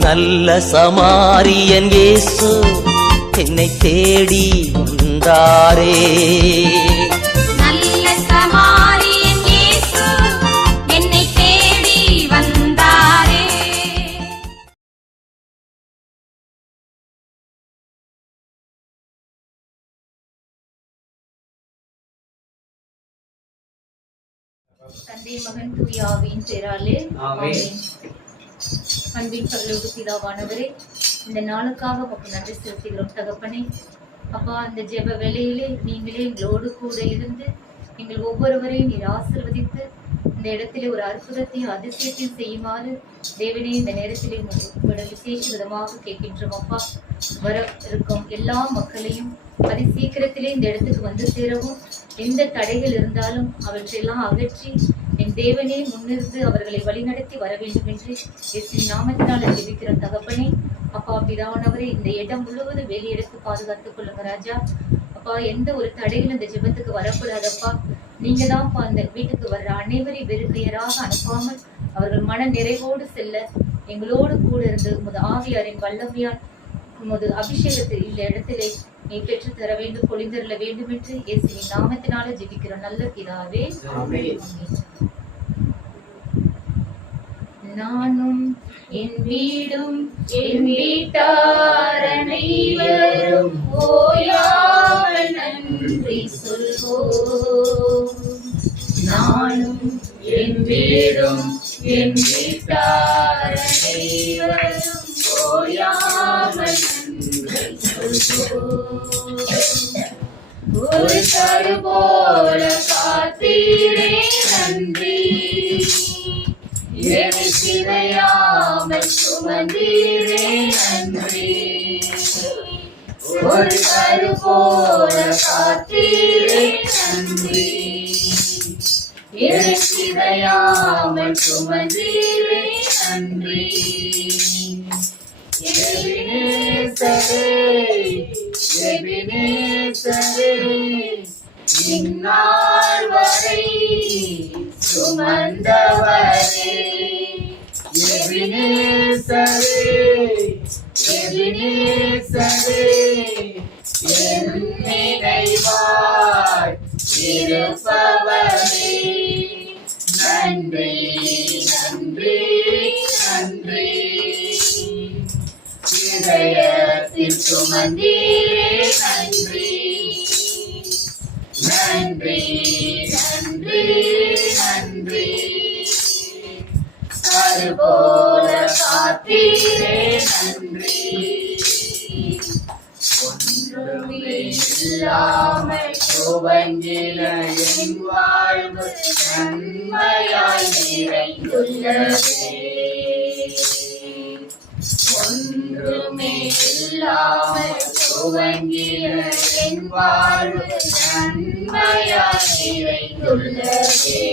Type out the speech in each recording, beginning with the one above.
நல்ல சமாரியன் இயேசு என்னை தேடி வந்தாரே. நல்ல சமாரியன் இயேசு என்னை தேடி வந்தாரே. தந்தை மகன் தூய ஆவியின் பேராலே ஆமென். அன்பின் பரலோக பிதாவானவரே, இந்த நாளுக்காக உமக்கு நன்றி செலுத்துகிறோம் தகப்பனே. அப்பா, அந்த ஜெப வேளையிலே நீங்களே எங்களோடு கூட இருந்து எங்கள் ஒவ்வொருவரையும் நீர் ஆசீர்வதித்து இந்த இடத்திலே ஒரு அற்புதத்தையும் அதிசயத்தையும் செய்யுமாறு தேவனே இந்த நேரத்திலே உங்களோட விசேஷ விதமாக கேட்கின்றோம். அப்பா, வர இருக்கும் எல்லா மக்களையும் அதி சீக்கிரத்திலே இந்த இடத்துக்கு வந்து சேரவும், எந்த தடைகள் இருந்தாலும் அவற்றையெல்லாம் அகற்றி என் தேவனே முன்னிருந்து அவர்களை வழிநடத்தி வர வேண்டும் என்று இயேசுவின் நாமத்தினால் ஜெபிக்கிற தகப்பனே. அப்பா பிதாவானவரே, இந்த இடம் முழுவதும் வெளியெடுத்து பாதுகாத்துக் கொள்ளுங்க ராஜா. அப்பா, எந்த ஒரு தடைகளும் இந்த ஜெபத்துக்கு வரக்கூடாதப்பா. நீங்க தான்ப்பா அந்த வீட்டுக்கு வர்ற அனைவரையும் வெறுக்கையராக அனுப்பாமல் அவர்கள் மன நிறைவோடு செல்ல எங்களோடு கூட இருந்து உமது ஆவியாரின் வல்லமையால் உமது அபிஷேகத்தை இந்த இடத்திலே நீ பெற்று தர வேண்டும், பொழிந்தருள வேண்டும் என்று இயேசுவின் நாமத்தினால ஜெபிக்கிறோம் நல்ல பிதாவே. நானும் என் வீடும் என் வீட்டார் அனைவரும் ஓயாமல் நன்றி சொல்வோம். நானும் என் வீடும் என் வீட்டார் அனைவரும் ஓயாமல் நன்றி சொல்வோம். ஒரு கரு போல காத்தீரே நன்றி, என்னை சிதையாமல் சுமந்தீரே நன்றி. ஒரு கரு போல காத்தீரே நன்றி, என்னை சிதையாமல் சுமந்தீரே நன்றி. எபினேசரே, எபினேசரே, இந்நாள் வரை சுமந்தவரே. எபினேசரே, எபினேசரே, என் நினைவாய் இருப்பவரே. நன்றி நன்றி நன்றி. இதயத்தில் சுமந்தீரே நன்றி, நன்றி நன்றி நன்றி. கருபோல காத்தீரே நன்றி, ஒன்றுமே இல்லாமல் துவங்கின என் வாழ்வு நன்மையாய் நிறைந்துள்ளதே. ஒன்றுமே இல்லாமல் துவங்கின என் வாழ்வு நன்மையாய் நிறைந்துள்ளதே.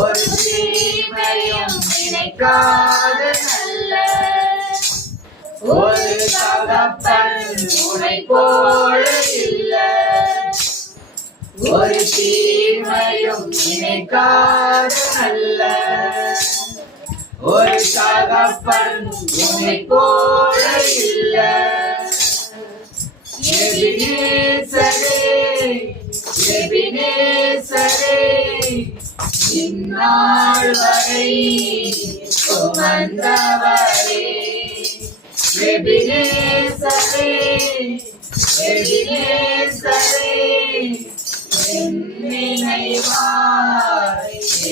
ஒரு தீமையும் நினைக்காத நல்ல ஒரு தகப்பன் உனை போல இல்ல. ஒரு தீமையும் நினைக்காத நல்ல ஒரு தகப்பன் உனை போல இல்ல. எபினேசரே, எபினேசரே, இந்நாள் வரை சுமந்தவரே. எபினேசரே, எபினேசரே, என் நினைவாய்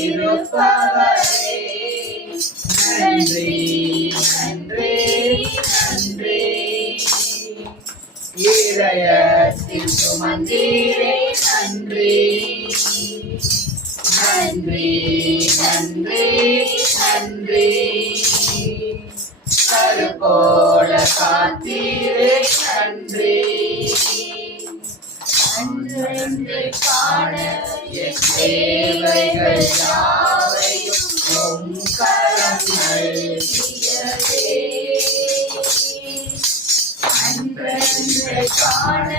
இருப்பவரே. நன்றி நன்றி நன்றி. இதயத்தில் சுமந்தீரே நன்றி, நன்றி நன்றி நன்றி. கருபோல காத்தீரே நன்றி. அன்றென்று காண என் தேவைகள் யாவையும் உம் கரம் நல்கியதே. அன்றென்று காண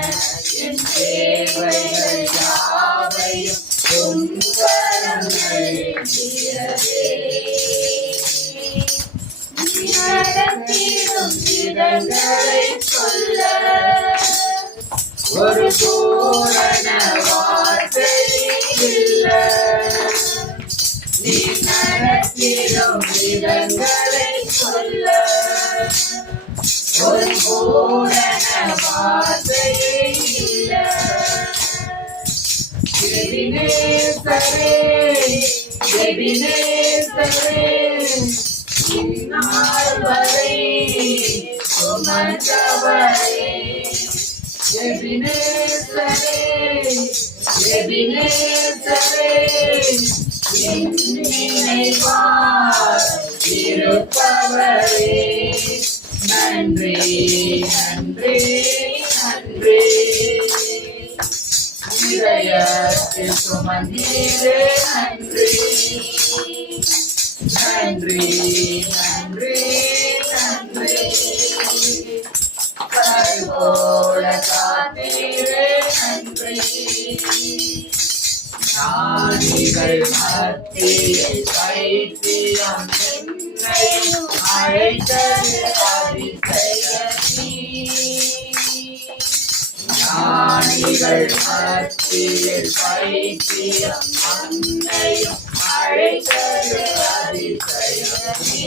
என் தேவைகள் யாவையும் உம் கரம் நல்கியதே. மனத்திலும் விதங்களை சொல்ல ஒரு பூரண வார்த்தை இல்லை. நீ மனத்திலும் விதங்களை சொல்ல ஒரு பூரண வார்த்தையே இல்லை. எபினேசரே, எபினேசரே, இந்நாள் வரை சுமந்தவரே. எபினேசரே, எபினேசரே, என் நினைவாய் இருப்பவரே. நன்றி, நன்றி, நன்றி. இதயத்தில் சுமந்தீரே நன்றி. நன்றி, நன்றி, நன்றி. கருவோட காத்தீரே நன்றி. ஞானிகள் மத்தியில் பைத்தியம் என்னை அழைத்தது அதிசயமே. ஞானிகள் மத்தியில் பைத்தியம் அன்னையும் அழைத்தது அதிசயமே.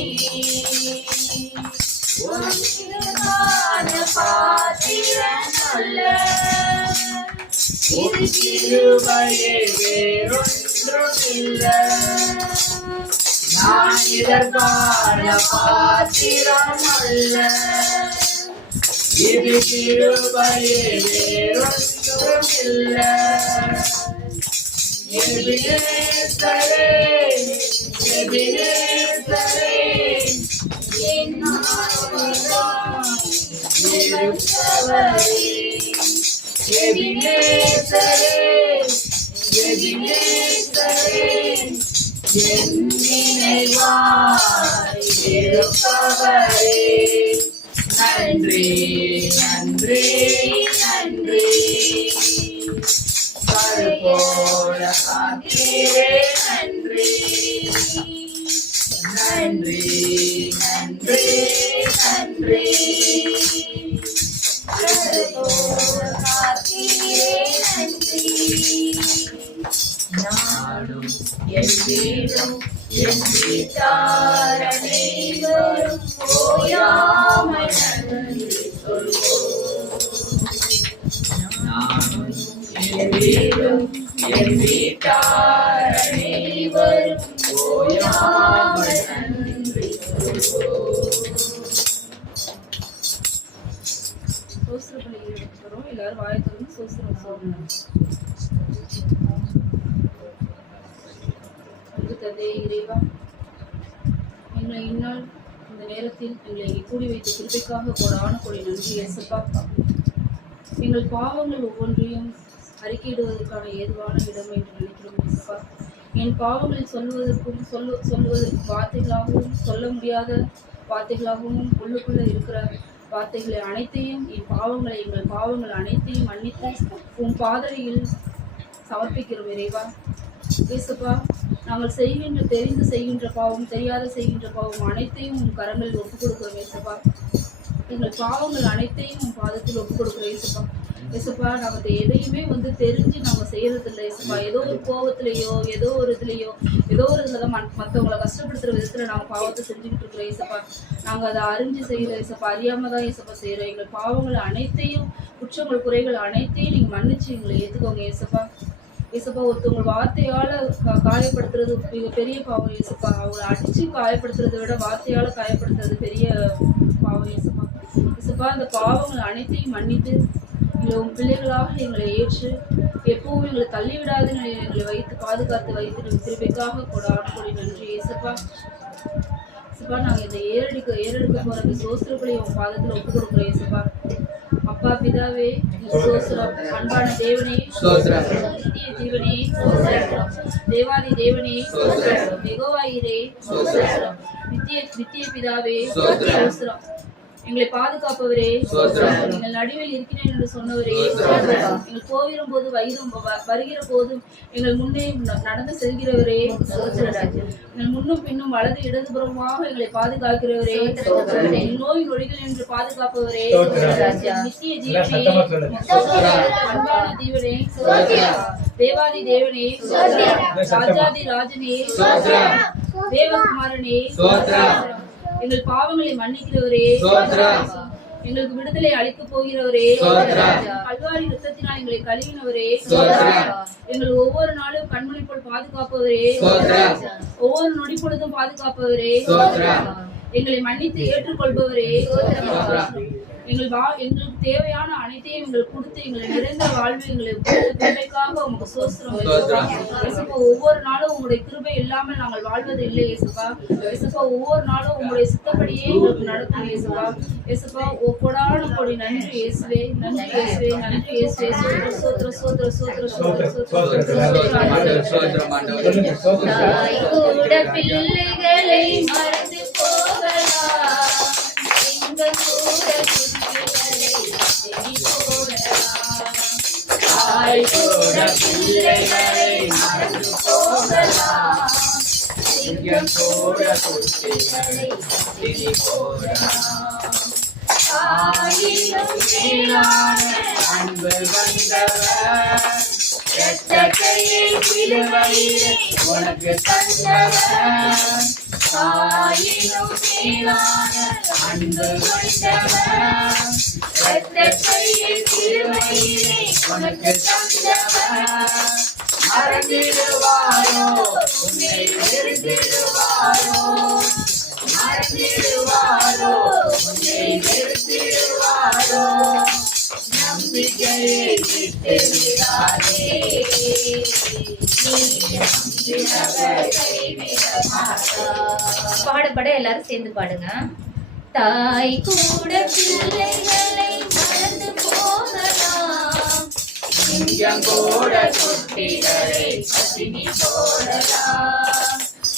உன்னிருமான பாத்திரன் அல்ல, இது கிருபையே வேறொன்றுமில்லை. நான் இதற்கான பாத்திரம் அல்ல, இது கிருபையே வேறொன்றுமில்லை. எபினேசரே, எபினேசரே, என் ஆவலாம் இருப்பவரே. எபினேசரே, எபினேசரே, என் நினைவாய் இருப்பவரே. நன்றி, நன்றி, நன்றி. கருப்போட காத்தீரே நன்றி. நன்றி, நன்றி, நன்றி. கருப்போட காத்தீரே நன்றி. நாடும் என் வீடும் என் வீட்டார் அனைவரும் ஓயாமல் நன்றி சொல்வோம். நாடும் என் வீடும் என் வீட்டார் அனைவரும் ஓயாமல் நன்றி சொல்வோம். சோஸ்திரப்பள்ளி எடுத்துக்கிறோம். எல்லாரும் வாயத்திலிருந்து சோஸ்திரம் சொல்லணும். அன்பு தந்தை இறைவா, எங்களை இந்நாள் இந்த நேரத்தில் எங்களை கூடி வைத்த கிருபைக்காக கோடான கோடி நன்றி இயேசுப்பா. எங்கள் பாவங்கள் ஒவ்வொன்றையும் அறிக்கையிடுவதற்கான ஏதுவான இடம் என்று நினைக்கிறோம் இயேசுப்பா. என் பாவங்கள் சொல்லுவதற்கு வார்த்தைகளாகவும் சொல்ல முடியாத வார்த்தைகளாகவும் உள்ளுக்குள்ள இருக்கிற வார்த்தைகளை அனைத்தையும் எங்கள் பாவங்கள் அனைத்தையும் மன்னித்து உன் பாதரையில் சமர்ப்பிக்கிறோம் இறைவா. இயேசுப்பா, நாங்கள் தெரிந்து செய்கின்ற பாவம், தெரியாத செய்கின்ற பாவம் அனைத்தையும் உன் கரங்களில் ஒப்புக் கொடுக்கிறோம் இயேசுப்பா. எங்கள் பாவங்கள் அனைத்தையும் உன் பாதத்தில் ஒப்புக் கொடுக்கிறோம் இயேசுப்பா. இயேசுப்பா, நாங்கள் எதையுமே தெரிஞ்சு நாங்கள் செய்யறது இல்லை இயேசுப்பா. ஏதோ ஒரு கோபத்திலேயோ ஏதோ ஒரு இதுல தான் மற்றவங்களை கஷ்டப்படுத்துற விதத்துல நாங்கள் பாவத்தை செஞ்சுக்கிட்டு இருக்கிறோம் இயேசுப்பா. நாங்கள் அதை அறிஞ்சு செய்யறோம் இயேசுப்பா, அறியாம தான் இயேசுப்பா செய்யறோம். எங்கள் பாவங்கள் அனைத்தையும், குற்றங்கள் குறைகள் அனைத்தையும் நீங்க மன்னிச்சு எங்களை ஏத்துக்கோங்க இயேசுப்பா. இயேசுப்பா, ஒருத்தவங்க வார்த்தையால காயப்படுத்துறது மிகப்பெரிய பாவம் இயேசுப்பா. அவங்களை அடிச்சு காயப்படுத்துறதை விட வார்த்தையால காயப்படுத்துறது பெரிய பாவம் இயேசுப்பா. இயேசுப்பா, அந்த பாவங்கள் அனைத்தையும் மன்னித்து உன் பிள்ளைகளாக எங்களை ஏற்று எப்பவும் எங்களை தள்ளிவிடாது எங்களை வைத்து பாதுகாத்து வைத்து திருப்பிக்காக கொடான கொடி நன்றி இயேசுப்பா. இயேசுப்பா, நாங்கள் இந்த ஏறெடுக்க போற அந்த சோஸ்திரப்படி உன் பாதத்தில் ஒப்பு கொடுக்குறோம் இயேசுப்பா. அப்பா பிதாவே சோஸ்திரம், அன்பான தேவனே நித்திய ஜீவனே சோஸ்திரம், தேவாதி தேவனே சோஸ்திரம், யெகோவாயிரே சோஸ்திரம், நித்திய பிதாவே சோஸ்திரம், எங்களை பாதுகாப்பவரே, எங்கள் நடுவில் இருக்கிறேன் என்று சொன்னவரே, எங்கள் போகிற போது வருகிற போதும் எங்கள் முன்னே நடந்து செல்கிறவரே, எங்கள் முன்னும் பின்னும் வலது இடதுபுறமாக எங்களை பாதுகாக்கிறவரே, நோய் நொடிகள் என்று பாதுகாப்பவரே, நித்திய ஜீவனே, அன்பான ஜீவனே, தேவாதி தேவனே, ராஜாதி ராஜனே, தேவகுமாரனே, எங்கள் பாவங்களை மன்னிக்கிறவரே, எங்களுக்கு விடுதலை அளிக்க போகிறவரே, கல்வாரி ரத்தத்தினால் எங்களை கழுவினவரே, எங்கள் ஒவ்வொரு நாளும் கண்மணி போல் பாதுகாப்பவரே, ஒவ்வொரு நொடி பொழுதும் பாதுகாப்பவரே, எங்களை மன்னித்து ஏற்றுக்கொள்பவரே, எங்களுக்கு தேவையான அனைத்தையும் எங்களுக்கு கொடுத்து எங்களை நிறைந்த வாழ்வு எங்களை கிருபைக்காக உங்க சோஸ்திரம் இயேசுப்பா. ஒவ்வொரு நாளும் உங்களுடைய கிருபை இல்லாமல் நாங்கள் வாழ்வது இல்லை இயேசுப்பா. இயேசுப்பா, ஒவ்வொரு நாளும் உங்களுடைய சித்தப்படியே எங்களுக்கு நடத்தும் இயேசுப்பா. இயேசுப்பா, கோடான கோடி நன்றி இயேசுவே, நன்றி இயேசுவே, நன்றி இயேசுவே. சோத்ர சோத்ர சோத்ர சோத்ர சோத்ர. கூட பிள்ளைகளை மறந்து போகலாம், எங்க கூட கூட பிள்ளைகளை மறந்து போகலாம், சிங்கம் கூட குட்டிகளை தட்டி போடலாம். ஆயிரம் மேலான அன்பு வந்தவர், இரத்தத்தையே சிலுவையிலே உனக்கு தந்தவர். ஆயிரம் மேலான அன்பு வந்தவர், இரத்தத்தையே சிலுவையிலே உனக்கு தந்தவர். மறந்திடுவாரோ உன்னை வெறுத்திடுவாரோ, மறந்திடுவாரோ உன்னை வெறுத்திடுவாரோ, நம்பிக்கையை விட்டு விடாதே, பாடப்பட எல்லாரும் சேர்ந்து பாடுங்க. தாய் கூட பிள்ளைகளை மறந்து போகலாம், சிங்கம் கூட குட்டிகளை பசினி போடலாம்.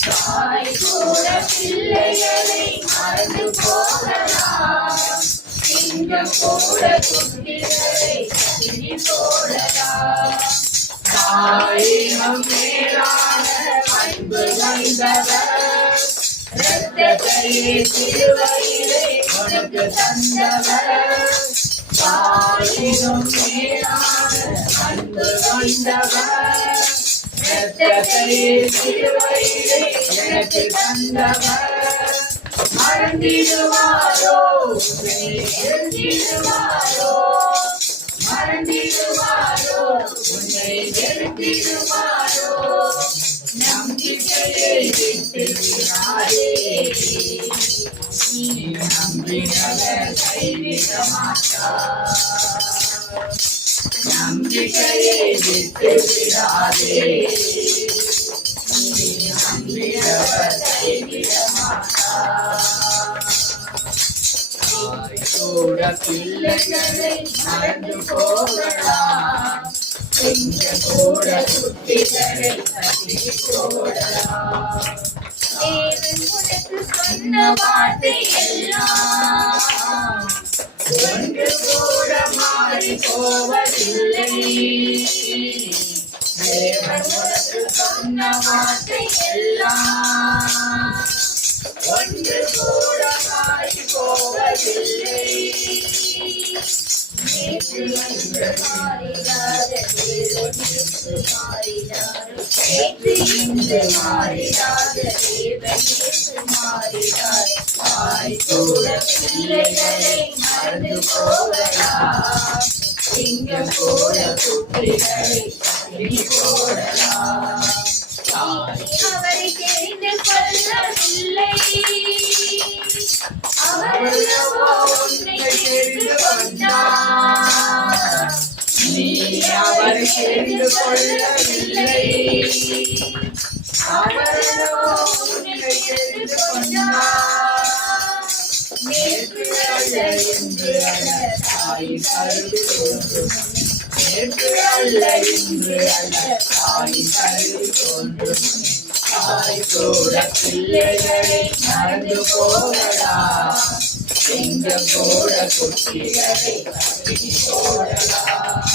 தாய் கூட பிள்ளைகளை மறந்து போகலாம், சிங்கம் கூட குட்டிகளை பசினி போடலாம். ஆயிரம் மேலான அன்பு வந்தவர், இரத்தத்தையே சிலுவையிலே உனக்கு தந்தவர். ஆயிரம் மேலான அன்பு வந்தவர், இரத்தத்தையே சிலுவையிலே எனக்கு தந்தவர். மறந்திடுவாரோ எழுந்திடுவாரோ, மறந்திடுவாரோ உன்னை வெறுத்திடுவாரோ, நம்பிக்கையை விட்டு விடாதே, நீ நம்பினவர் கைவிட மாட்டார். நம்பிக்கையை விட்டு விடாதே, நீ நம்பினவர் கைவிட மாட்டார். கூட பிள்ளைகளை மறந்து போகலாம், கொஞ்சம் கூட குட்டிகளை பற்றி போடலாம். தேவன் உனக்கு சொன்ன வார்த்தை எல்லாம் ஒன்று கூட மாறி போவதில்லை. தேவன் உனக்கு சொன்ன வார்த்தை எல்லாம் ஒன்று கூட மாறி போவதில்லை. நேற்று இன்று மாறிடாத தேவன் இயேசு மாறிடார், நேற்று இன்று மாறிடாத தேவன் இயேசு மாறிடார். தாய் கூட பிள்ளைகளை மறந்து போகலாம், சிங்கம் கூட குட்டிகளை தட்டி போடலாம். அவரை தெரிந்து கொள்ளவில்லை, அவரல்லவோ உன்னை தெரிந்து கொண்டார். நீ அவரை தெரிந்து கொள்ளவில்லை, அவரல்லவோ உன்னை தெரிந்து கொண்டார். நேற்று அல்ல இன்று அல்ல தாய் கருது தோன்றும், நேற்று அல்ல இன்று அல்ல தாய் கருது தோன்றும். தாய் கூட பிள்ளைகளை மறந்து போகலாம், சிங்கம் போல குட்டிகளை பதுக்கி போடலாம்.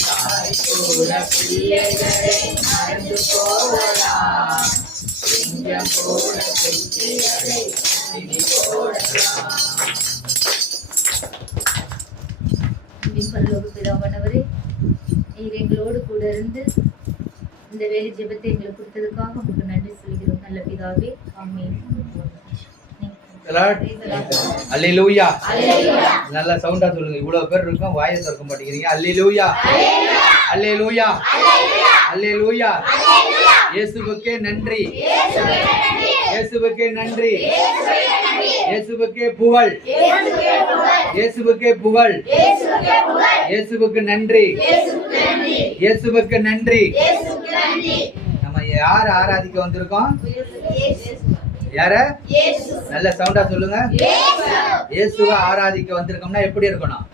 தாய் போல பிள்ளைகளை மறந்து போடலாம். சிங்கம் போல குட்டிகளை பதுக்கி போடலாம். பரலோக பிதாவானவரே, நீர் எங்களோடு கூட இருந்து இந்த வேலை ஜெபத்தை எங்களுக்கு கொடுத்ததுக்காக உங்களுக்கு நன்றி சொல்கிறோம். நல்ல பிதாவே, ஆமென். அல்லேலூயா. நல்ல சவுண்டா சொல்லுங்க. இவ்வளவு பேர் இருக்கோம், வாயை திறக்க மாட்டேங்கிறீங்க. அல்லேலூயா, அல்லேலூயா, அல்லேலூயா. இயேசுவுக்கே நன்றி, இயேசுவுக்கே நன்றி, இயேசுவுக்கே புகழ், இயேசுவுக்கே புகழ், இயேசுவுக்கு நன்றி, இயேசுவுக்கு நன்றி. நம்ம யார் ஆராதிக்க வந்திருக்கோம்? யார? நல்ல சவுண்டா சொல்லுங்க. இயேசுவை ஆராதிக்க வந்திருக்கோம்னா எப்படி இருக்கணும்?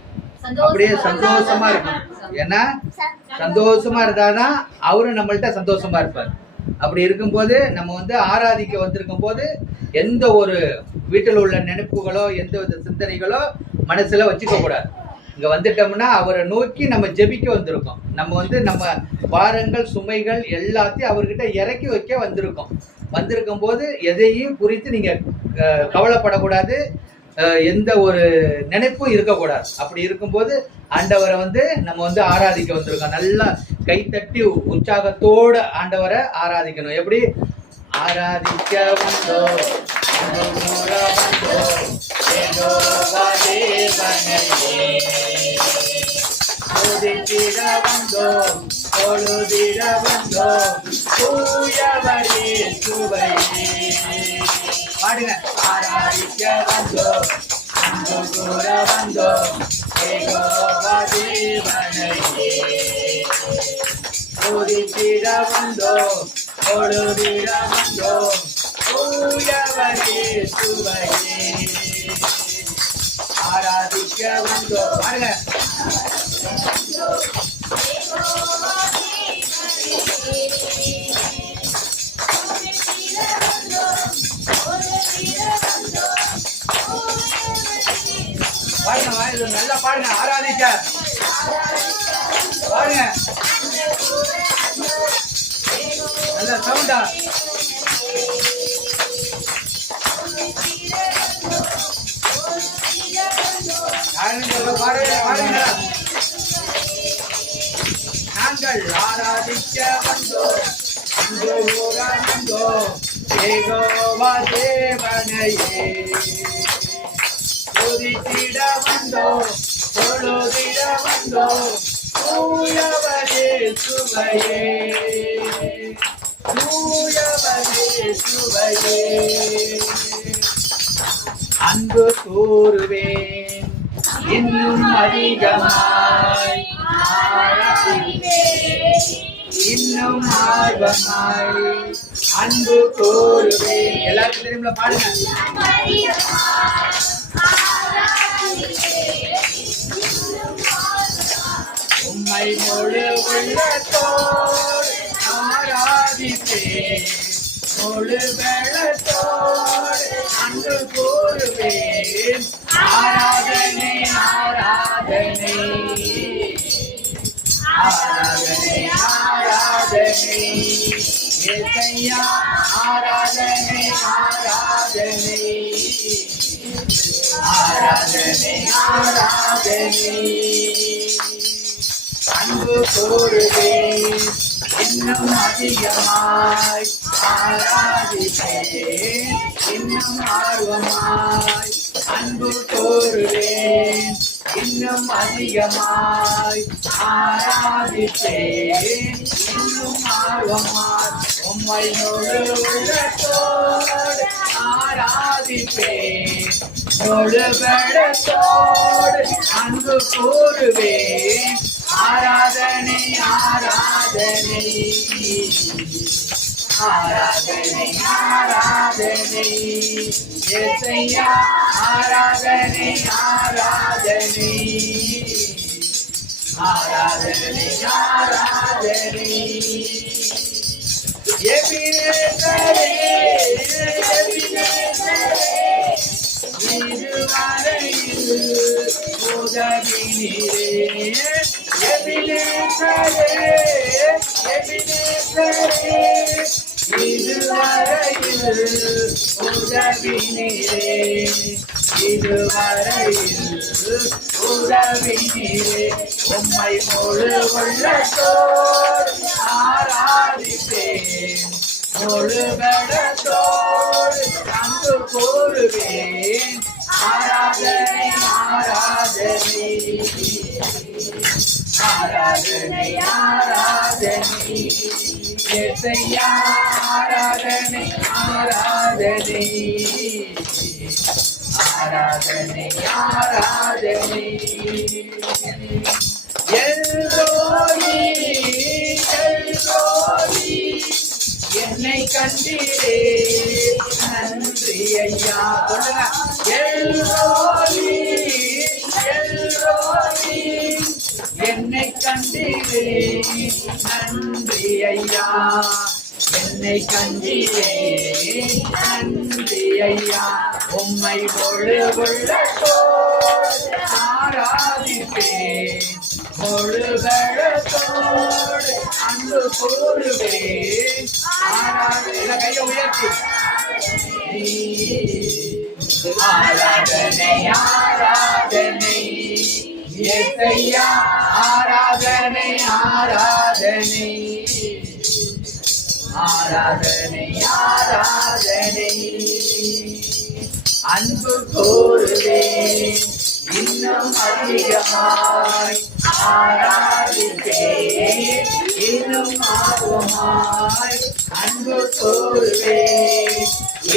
அப்படியே சந்தோஷமா இருக்கணும். ஏன்னா சந்தோஷமா இருந்தாதான் அவரும் நம்மள்ட்ட சந்தோஷமா இருப்பார். அப்படி இருக்கும்போது நம்ம ஆராதிக்க வந்திருக்கும் போது எந்த ஒரு வீட்டில் உள்ள நினைப்புகளோ எந்த வித சிந்தனைகளோ மனசுல வச்சுக்க கூடாது. இங்க வந்துட்டோம்னா அவரை நோக்கி நம்ம ஜெபிக்க வந்திருக்கோம். நம்ம பாரங்கள் சுமைகள் எல்லாத்தையும் அவர்கிட்ட இறக்கி வைக்க வந்திருக்கும் போது எதையும் குறித்து நீங்க கவலைப்படக்கூடாது. எந்த ஒரு நினைப்பும் இருக்கக்கூடாது. அப்படி இருக்கும்போது ஆண்டவரை நம்ம ஆராதிக்க வந்திருக்கோம். நல்லா கைத்தட்டி உற்சாகத்தோட ஆண்டவரை ஆராதிக்கணும். எப்படி ஆராதிக்க வந்தோம், தொழுதிட வந்தோம், தூயவரே சுவையே. பாடுங்க. ஆராதிக்க வந்தோம், அன்பு கூற வந்தோம், யெகோவா தேவனையே. துதித்திட வந்தோம், தொழுதிட வந்தோம், தூயவரே சுவையே. ஆராதிக்க வந்தோம். பாடுங்க. பாருங்க, நல்லா பாருங்க. ஆராதிக்க பாருங்க. நல்ல சவுண்டா. பாருங்க. நாங்கள் ஆராதிக்க வந்தோம், வந்தோம், யெகோவா தேவனையே. துதித்திட வந்தோம், தொழுதிட வந்தோம், தூயவரே சுவையே, தூயவரே சுவையே. அன்பு கூறுவேன் இன்னும் அதிகமாய், இன்னும் ஆர்வமாய் அன்பு கூறுவேன். எல்லாருக்கும் தெரியுமா? பாடுங்க. உம்மை முழு உள்ளத்தோடு ஆராதிப்பேன், முழு வெள்ளத்தோடு அன்பு கூறுவேன். ஆராதனை, ஆராதனை, ஆராதனை, ஆராதனை, இயேசையா ஆராதனை, ஆராதனை, ஆராதனை, ஆராதனை. அன்பு கூறுவேன் இன்னும் அதிகமாய், ஆராதிப்பேன் இன்னும் ஆர்வமாய். அன்பு கூறுவேன் இன்னும் அதிகமாய், ஆராதிப்பேன் இன்னும் ஆர்வமாய். உம்மை முழு உள்ளத்தோடு ஆராதிப்பேன், முழு வெள்ளத்தோடு அன்பு கூறுவேன். ஆராதனை, ஆராதனை, ஆராதனை, ஆராதனை, இயேசையா ஆராதனை, ஆராதனை, ஆராதனை, ஆராதனை. எபினேசரே, எபினேசரே, இதுவரை உதவி நீரே எபினேசரே எபினேசரே இதுவரையில் உதவி நீரே இதுவரையில் உதவி நீரே உம்மை முழு உள்ளத்தோடு ஆராதிப்பேன் முழு பலத்தோடு அன்பு கூறுவேன் ஆராதனை ஆராதனை ஆராதனை ஆராதனை இயேசையா ஆராதனை ஆராதனை ஆராதனை ஆராதனை எல்லோரி எல்லோரி என்னை கண்டீரே நன்றி ஐயா சொல்லுங்க எல்லோரி எல்லோரி என்னை கண்டீரே நன்றி ஐயா என்னை கண்டீரே நன்றி ஐயா உம்மை முழு உள்ளத்தோடு ஆராதிப்பேன் முழு பலத்தோடு அன்பு கூறுவேன் ஆராதனை கையை உயர்த்தி ஆராதனை ஆராதனை இயேசையா ஆராதனை ஆராதனை ஆராதனை ஆராதனை அன்பு கூறுவேன் இன்னும் அதிகமாய் ஆராதிப்பேன் இன்னும் ஆர்வமாய் அன்பு கூறுவேன்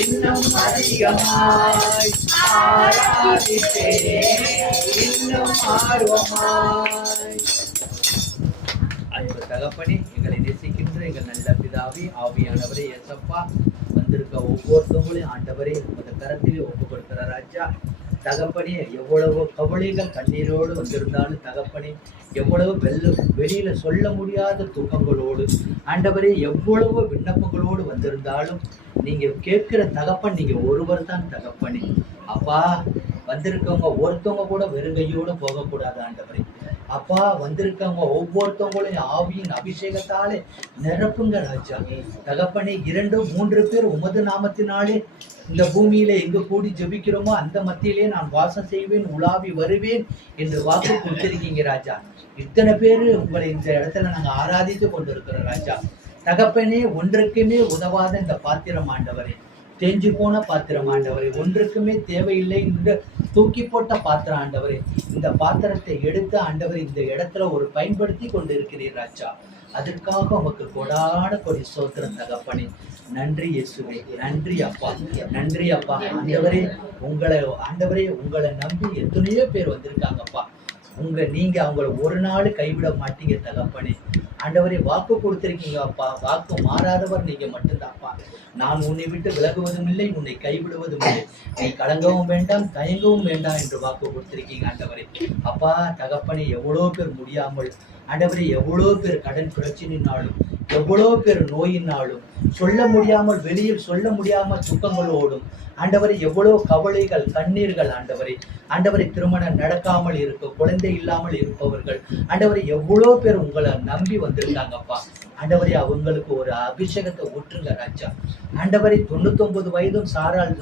இன்னும் அதிகமாய் ஆராதிப்பேன் இன்னும் ஆர்வமாய். அன்பு தகப்பனே, எங்களை நேசிக்கின்ற எங்கள் நல்ல பிதாவே, ஆவியானவரே, இயேசப்பா, வந்திருக்க ஒவ்வொருத்தவங்களையும் ஆண்டவரே உமது கரத்திலே ஒப்பு கொடுக்கிற ராஜா. தகப்பனே, எவ்வளவு கவலைகள் கண்ணீரோடு வந்திருந்தாலும் தகப்பனே, எவ்வளவு வெளியில சொல்ல முடியாத துக்கங்களோடு ஆண்டவரே எவ்வளவு விண்ணப்பங்களோடு வந்திருந்தாலும் நீங்க கேட்கிற தகப்பன் நீங்க ஒருவர் தான் தகப்பனே. அப்பா, வந்திருக்கவங்க ஒருத்தவங்க கூட வெறுங்கையோடு போகக்கூடாது ஆண்டவரே. அப்பா, வந்திருக்கவங்க ஒவ்வொருத்தவங்களையும் ஆவியின் அபிஷேகத்தாலே நிரப்புங்க ராஜா. தகப்பனே, 2-3 பேர் உமது நாமத்தினாலே இந்த பூமியில எங்க கூடி ஜெபிக்கிறோமோ அந்த மத்தியிலே நான் வாசம் செய்வேன், உலாவி வருவேன் என்று வாக்கு கொடுத்திருக்கீங்க ராஜா. இத்தனை பேரு உங்களை இந்த இடத்துல நாங்க ஆராதித்து கொண்டிருக்கிறோம் ராஜா. தகப்பனே, ஒன்றுக்குமே உதவாத இந்த பாத்திரம் ஆண்டவரே, தேஞ்சு போன பாத்திரம் ஆண்டவரே, ஒன்றுக்குமே தேவையில்லை என்று தூக்கி போட்ட பாத்திரம் ஆண்டவரே, இந்த பாத்திரத்தை எடுத்து ஆண்டவரே இந்த இடத்துல ஒரு பயன்படுத்தி கொண்டு இருக்கிறீர் ராஜா. அதற்காக உமக்கு கொடான கொடி சோத்திரம் தகப்பனே. நன்றி இயேசுவே, நன்றி அப்பா, நன்றி அப்பா. ஆண்டவரே உங்களை நம்பி எத்தனையோ பேர் வந்திருக்காங்கப்பா. நீங்க அவங்கள ஒரு நாள் கைவிட மாட்டீங்க தகப்பனே. ஆண்டவரே, வாக்கு கொடுத்திருக்கீங்க அப்பா, வாக்கு மாறாதவர் நீங்க மட்டும்தான்ப்பா. நான் உன்னை விட்டு விலகுவதும் இல்லை, உன்னை கைவிடுவதும் இல்லை, நீ கலங்கவும் வேண்டாம் தயங்கவும் வேண்டாம் என்று வாக்கு கொடுத்திருக்கீங்க ஆண்டவரே. அப்பா தகப்பனே, எவ்வளோ பேர் முடியாமல் ஆண்டவரே, எவ்வளோ பேர் கடன் பிரச்சனைனாலும், எவ்வளோ பேர் நோயினாலும், சொல்ல முடியாமல் வெளியில் சொல்ல முடியாமல் துக்கங்களோடும் ஆண்டவரே, எவ்வளோ கவலைகள் கண்ணீர்கள் ஆண்டவரே. ஆண்டவரை திருமணம் நடக்காமல் இருக்க, குழந்தை இல்லாமல் இருப்பவர்கள் ஆண்டவரை எவ்வளோ பேர் உங்களை நம்பி வந்திருக்காங்கப்பா. ஆண்டவரே, அவங்களுக்கு ஒரு அபிஷேகத்தை ஊற்றுங்க ராஜா. ஆண்டவரை 99 வயதும் சாரால்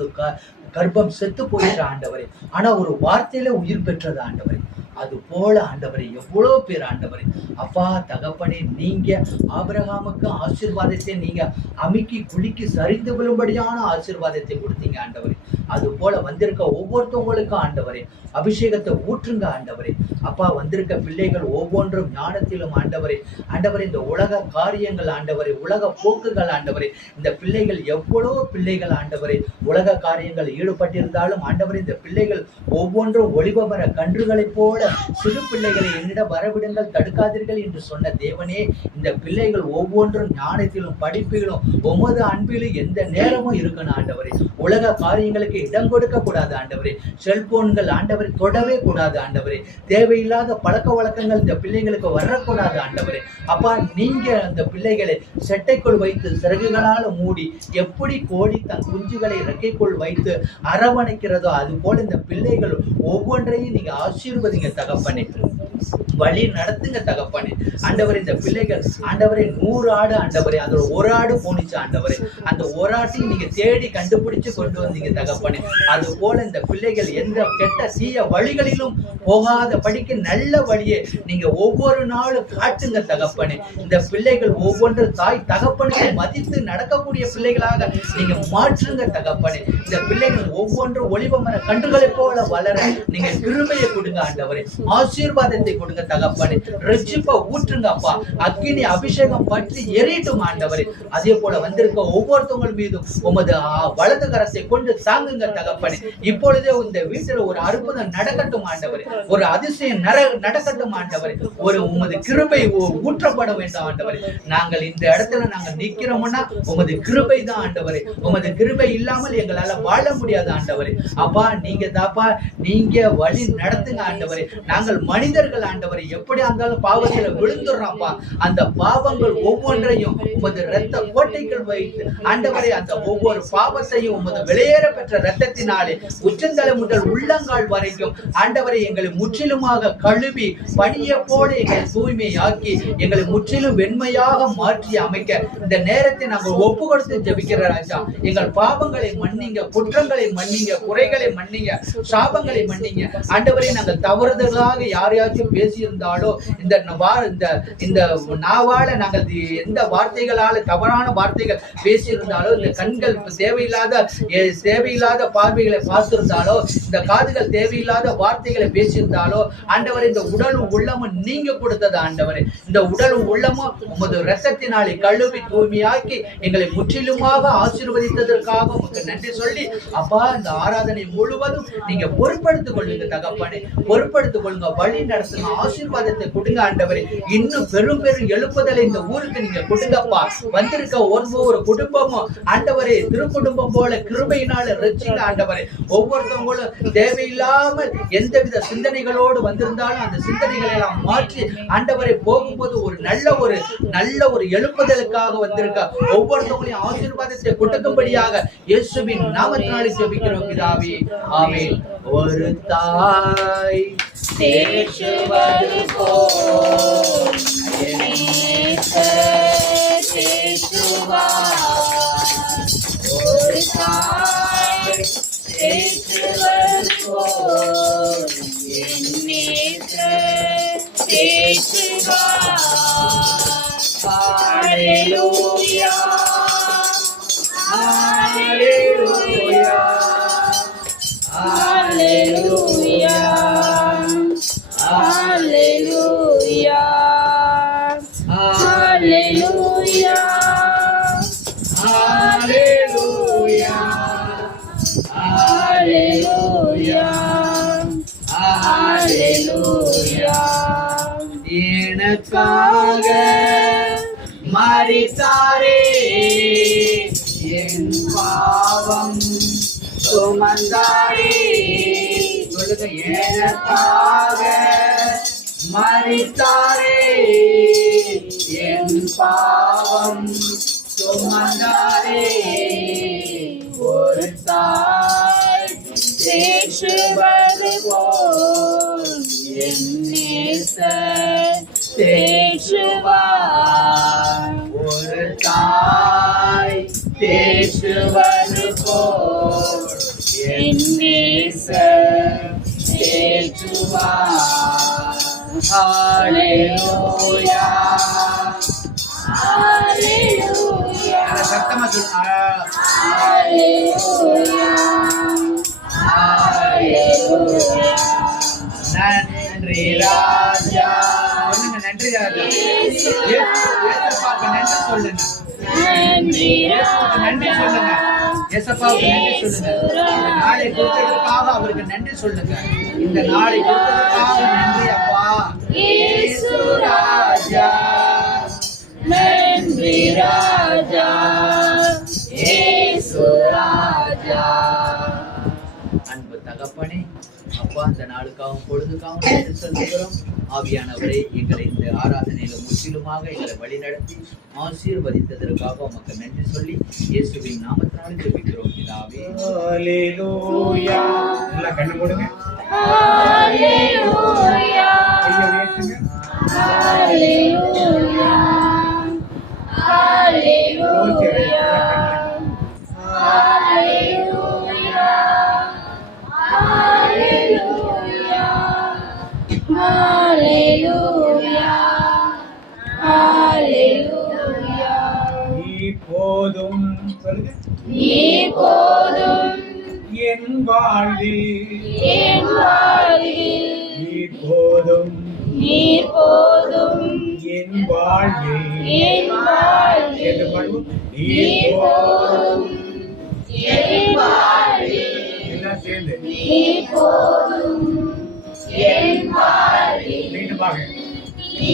கர்ப்பம் செத்து போயிட்ட ஆண்டவரே, ஆனா ஒரு வார்த்தையில உயிர் பெற்றது ஆண்டவரே. அது போல ஆண்டவரே எவ்வளோ பேர் ஆண்டவரே. அப்பா தகப்பனே, நீங்க ஆபிரகாமுக்கு ஆசீர்வாதத்தை நீங்க அமுக்கி குலுக்கி சரிந்து விழும்படியான ஆசீர்வாதத்தை கொடுத்தீங்க ஆண்டவரே. அது போல வந்திருக்க ஒவ்வொருத்தவங்களுக்கும் ஆண்டவரே அபிஷேகத்தை ஊற்றுங்க ஆண்டவரே. அப்பா, வந்திருக்க பிள்ளைகள் ஒவ்வொன்றும் ஞானத்திலும் ஆண்டவரே, ஆண்டவரே இந்த உலக காரியங்கள் ஆண்டவரே, உலக போக்குகள் ஆண்டவரே, இந்த பிள்ளைகள் எவ்வளவு பிள்ளைகள் ஆண்டவரே உலக காரியங்கள் ஈடுபட்டிருந்தாலும் ஆண்டவரே, இந்த பிள்ளைகள் ஒவ்வொன்றும் ஒளிபர கன்றுகளைப் போல சிறு பிள்ளைகளை என்னிடம் வரவிடுங்கள், தடுக்காதீர்கள் என்று சொன்ன தேவனே, இந்த பிள்ளைகள் ஒவ்வொன்றும் ஞானத்திலும் படிப்பிலும் உமது அன்பிலும் எந்த நேரமும் இருக்கணும் ஆண்டவரே. உலக காரியங்களுக்கு இடம் கொடுக்க கூடாது ஆண்டவரே. செல்போன்கள் ஆண்டவரை தொடவே கூடாது ஆண்டவரே. தேவையில்லாத பழக்க வழக்கங்கள் இந்த பிள்ளைங்களுக்கு வரக்கூடாது ஆண்டவரே. அப்பா, நீங்க அந்த பிள்ளைகளை செட்டைக்குள் வைத்து சிறகுகளால் மூடி எப்படி கோழி தன் குஞ்சுகளை இறக்கைக்குள் வைத்து அரவணைக்கிறதோ அது போல இந்த பிள்ளைகள் ஒவ்வொன்றையும் நீங்க ஆசீர்வதிங்க தகப்பனே, வழி நடத்துங்க தகப்பனே. ஆண்டவரே, இந்த பிள்ளைகள் ஆண்டவரே 100 ஆடு ஆண்டவரே, அதுல ஒரு ஆடு போனிச்சு ஆண்டவரே. அந்த ஒரு ஆட்டையும் நீங்க தேடி கண்டுபிடிச்சு கொண்டு வந்தீங்க தகப்பனே. அது போல இந்த பிள்ளைகள் எந்த கெட்ட தீய வழிகளிலும் போகாத படிக்க நல்ல வழியை நீங்க ஒவ்வொரு நாளும் காட்டுங்க தகப்பனே. இந்த பிள்ளைகள் ஒவ்வொன்று தாய் தகப்பனை மதித்து நடக்கக்கூடிய பிள்ளைகளாக நீங்க மாற்றுங்க தகப்பனே. இந்த பிள்ளைகள் ஒவ்வொன்று ஒளிவ மர கன்றுகளை போல வளர நீங்க கிருபையை கொடுங்க ஆண்டவரே. ஆசீர்வாதத்தை கொடுங்க தகப்பனே. ரட்சிப்பை ஊற்றுங்க அப்பா. அக்கினி அபிஷேகம் பற்றி எரியட்டும் ஆண்டவரே. அதே போல வந்திருக்க ஒவ்வொருத்தவங்கள் மீதும் உமது வலது கரத்தை கொண்டு தாங்குங்க தகப்பனே. இப்பொழுதே இந்த வீட்டில் ஒரு அற்புதம் நடக்கட்டும் ஆண்டவரே. ஒரு அதிசயம் நடக்கட்டும் ஆண்டவரே. ஒரு உமது கிருபை ஊற்றப்பட வேண்டும் ஆண்டவரே. நாங்கள் இந்த இடத்துல நாங்கள் நிக்கிறோம்னா உமது கிருபை தான் ஆண்டவரே. உமது கிருபை இல்லாமல் எங்களால வாழ முடியாது ஆண்டவரே. அப்பா, நீங்க தாப்பா, நீங்க வழி நடத்துங்க ஆண்டவரே. நாங்கள் மனிதர்கள் ஆண்டவரே, எப்படி இருந்தாலும் பாவத்தில் விழுந்துடுறோம்ப்பா. அந்த பாவங்கள் ஒவ்வொன்றையும் உமது இரத்த கோட்டைகள் வைத்து ஆண்டவரே, அந்த ஒவ்வொரு பாவத்தையும் உமது வெளியேற பெற்ற இரத்தத்தினாலே உச்சந்தலை முதல் உள்ளங்கால் வரைக்கும் ஆண்டவரை எங்களை முற்றிலுமாக கழுவி பணியை போல எங்களை தூய்மையாக்கி எங்களை முற்றிலும் வெண்மையாக மாற்றி அமைக்க இந்த நேரத்தை நாங்கள் ஒப்பு கொடுத்து ஜெபிக்கிற ராஜா. எங்கள் பாவங்களை மன்னிங்க, குற்றங்களை மன்னிங்க, குறைகளை மன்னிங்க, சாபங்களை மன்னிங்க ஆண்டவரை. நாங்கள் தவறுதலாக யாரையாச்சும் பேசியிருந்தாலோ இந்த நாவால நாங்கள் எந்த வார்த்தைகளால தவறான வார்த்தைகள் பேசியிருந்தாலோ, இந்த கண்கள் தேவையில்லாத பார்வைகளை பார்த்திருந்தாலோ, இந்த காதுகள் தேவையில்லாத வார்த்தைகளை பேசியிருந்தாலோ ஆண்டவரை, இந்த உடலும் உள்ளமும் நீங்க கொடுத்தது ஆண்டவரை. இந்த உடலும் உள்ளமும் உமது இரத்தத்தினாலே கழுவி தூய்மையாக்கி எங்களை முற்றிலுமாக ஆசீர்வதித்ததற்காக உங்களுக்கு நன்றி சொல்லி அப்பா, இந்த ஆராதனை முழுவதும் நீங்க பொறுப்படுத்திக் கொள்ளுங்க தகப்பனே. பொறுப்படுத்திக் கொள்ளுங்க, வழி நடத்துங்க, ஆசீர்வாதத்தை கொடுங்க ஆண்டவரே. இன்னும் பெரும் பெரும் எழுப்புதலை இந்த ஊருக்கு நீங்க கொடுங்கப்பா. வந்திருக்க ஒவ்வொரு குடும்பமும் ஆண்டவரே திருக்குடும்பம் போல கிருபையினால ரட்சிங்க ஆண்டவரே. ஒவ்வொருத்தவங்களும் தேவையில்லாமல் எந்தவித சிந்தனைகளோடு வந்திருந்தாலும் அந்த சிந்தனைகளை எல்லாம் மாற்றி ஆண்டவரை போகும்போது ஒரு நல்ல ஒரு எழுப்புதலுக்காக வந்திருக்க ஒவ்வொருத்தவங்களையும் ஆசீர்வாதத்தை கொடுக்கும்படியாக இயேசுவின் நாமத்தினாலே ஜெபிக்கிறோம் பிதாவே, ஆமென். ஒரு தாய் தேற்றுவது போல் ஒரு தாய் தேற்றுவது போல் ஹalleluya ஹalleluya ஹalleluya ஹalleluya ஹalleluya ஹalleluya ஹalleluya ஹalleluya. எனக்காக மரித்தாரே, என் பாவம் சுமந்தாரே. சொல்லுங்க, எனக்காக மரித்தாரே, என் பாவம் சுமந்தாரே. ஒரு தாய் தேற்றுவது போல் என் நேசர் தேற்றுவார். ஒரு தாய் தேற்றுவது போல் என் நேசர் தேற்றுவார். ஹalleluya ஹalleluya. சத்தமா சொல்லுங்க, ஹalleluya ஹalleluya. நன்றி ராஜா. சொல்லுங்க, நன்றி ராஜா. இயேசுவுக்கு நன்றி சொல்லுங்க, நன்றி ராஜா. நன்றி சொல்லுங்க. ஏசப்பாவுக்கு நன்றி சொல்லுங்க. இந்த நாளை கொடுத்ததற்காக அவருக்கு நன்றி சொல்லுங்க. இந்த நாளை கொடுத்ததற்காக நன்றி அப்பா. இயேசு ராஜா நன்றி ராஜா இயேசு ராஜா. அன்பு தகப்பனே, அப்பா இந்த நாளுக்காகவும் பொழுதுக்காகவும் நன்றி சொல்லுகிறோம். ஆவியானவரே, எங்களை இந்த ஆராதனையில முற்றிலுமாக எங்களை வழிநடத்தி ஆசீர்வதித்ததற்காக உமக்கு நன்றி சொல்லி இயேசுவின் நாமத்தினால ஜெபிக்கிறோம் பிதாவே. ஹல்லேலூயா. நல்லா கண்ணு போடுங்க. ஹல்லேலூயா கையை உயர்த்துங்க. ஹல்லேலூயா ஹல்லேலூயா ஹல்லேலூயா ஹல்லேலூயா ஹல்லேலூயா ஹல்லேலூயா. இப்போதும் சொல்லுங்க. இப்போதும் என் வாழ்வில் என் வாழ்வில் இப்போதும் இப்போதும் என் வாழ்வில் என் வாழ்வில் சேர்ந்து பாடுவோம். இப்போதும் என் வாழ்வில் எல்லாம் சேர்ந்து இப்போதும் என் வாழ்வில் மீண்டுமாக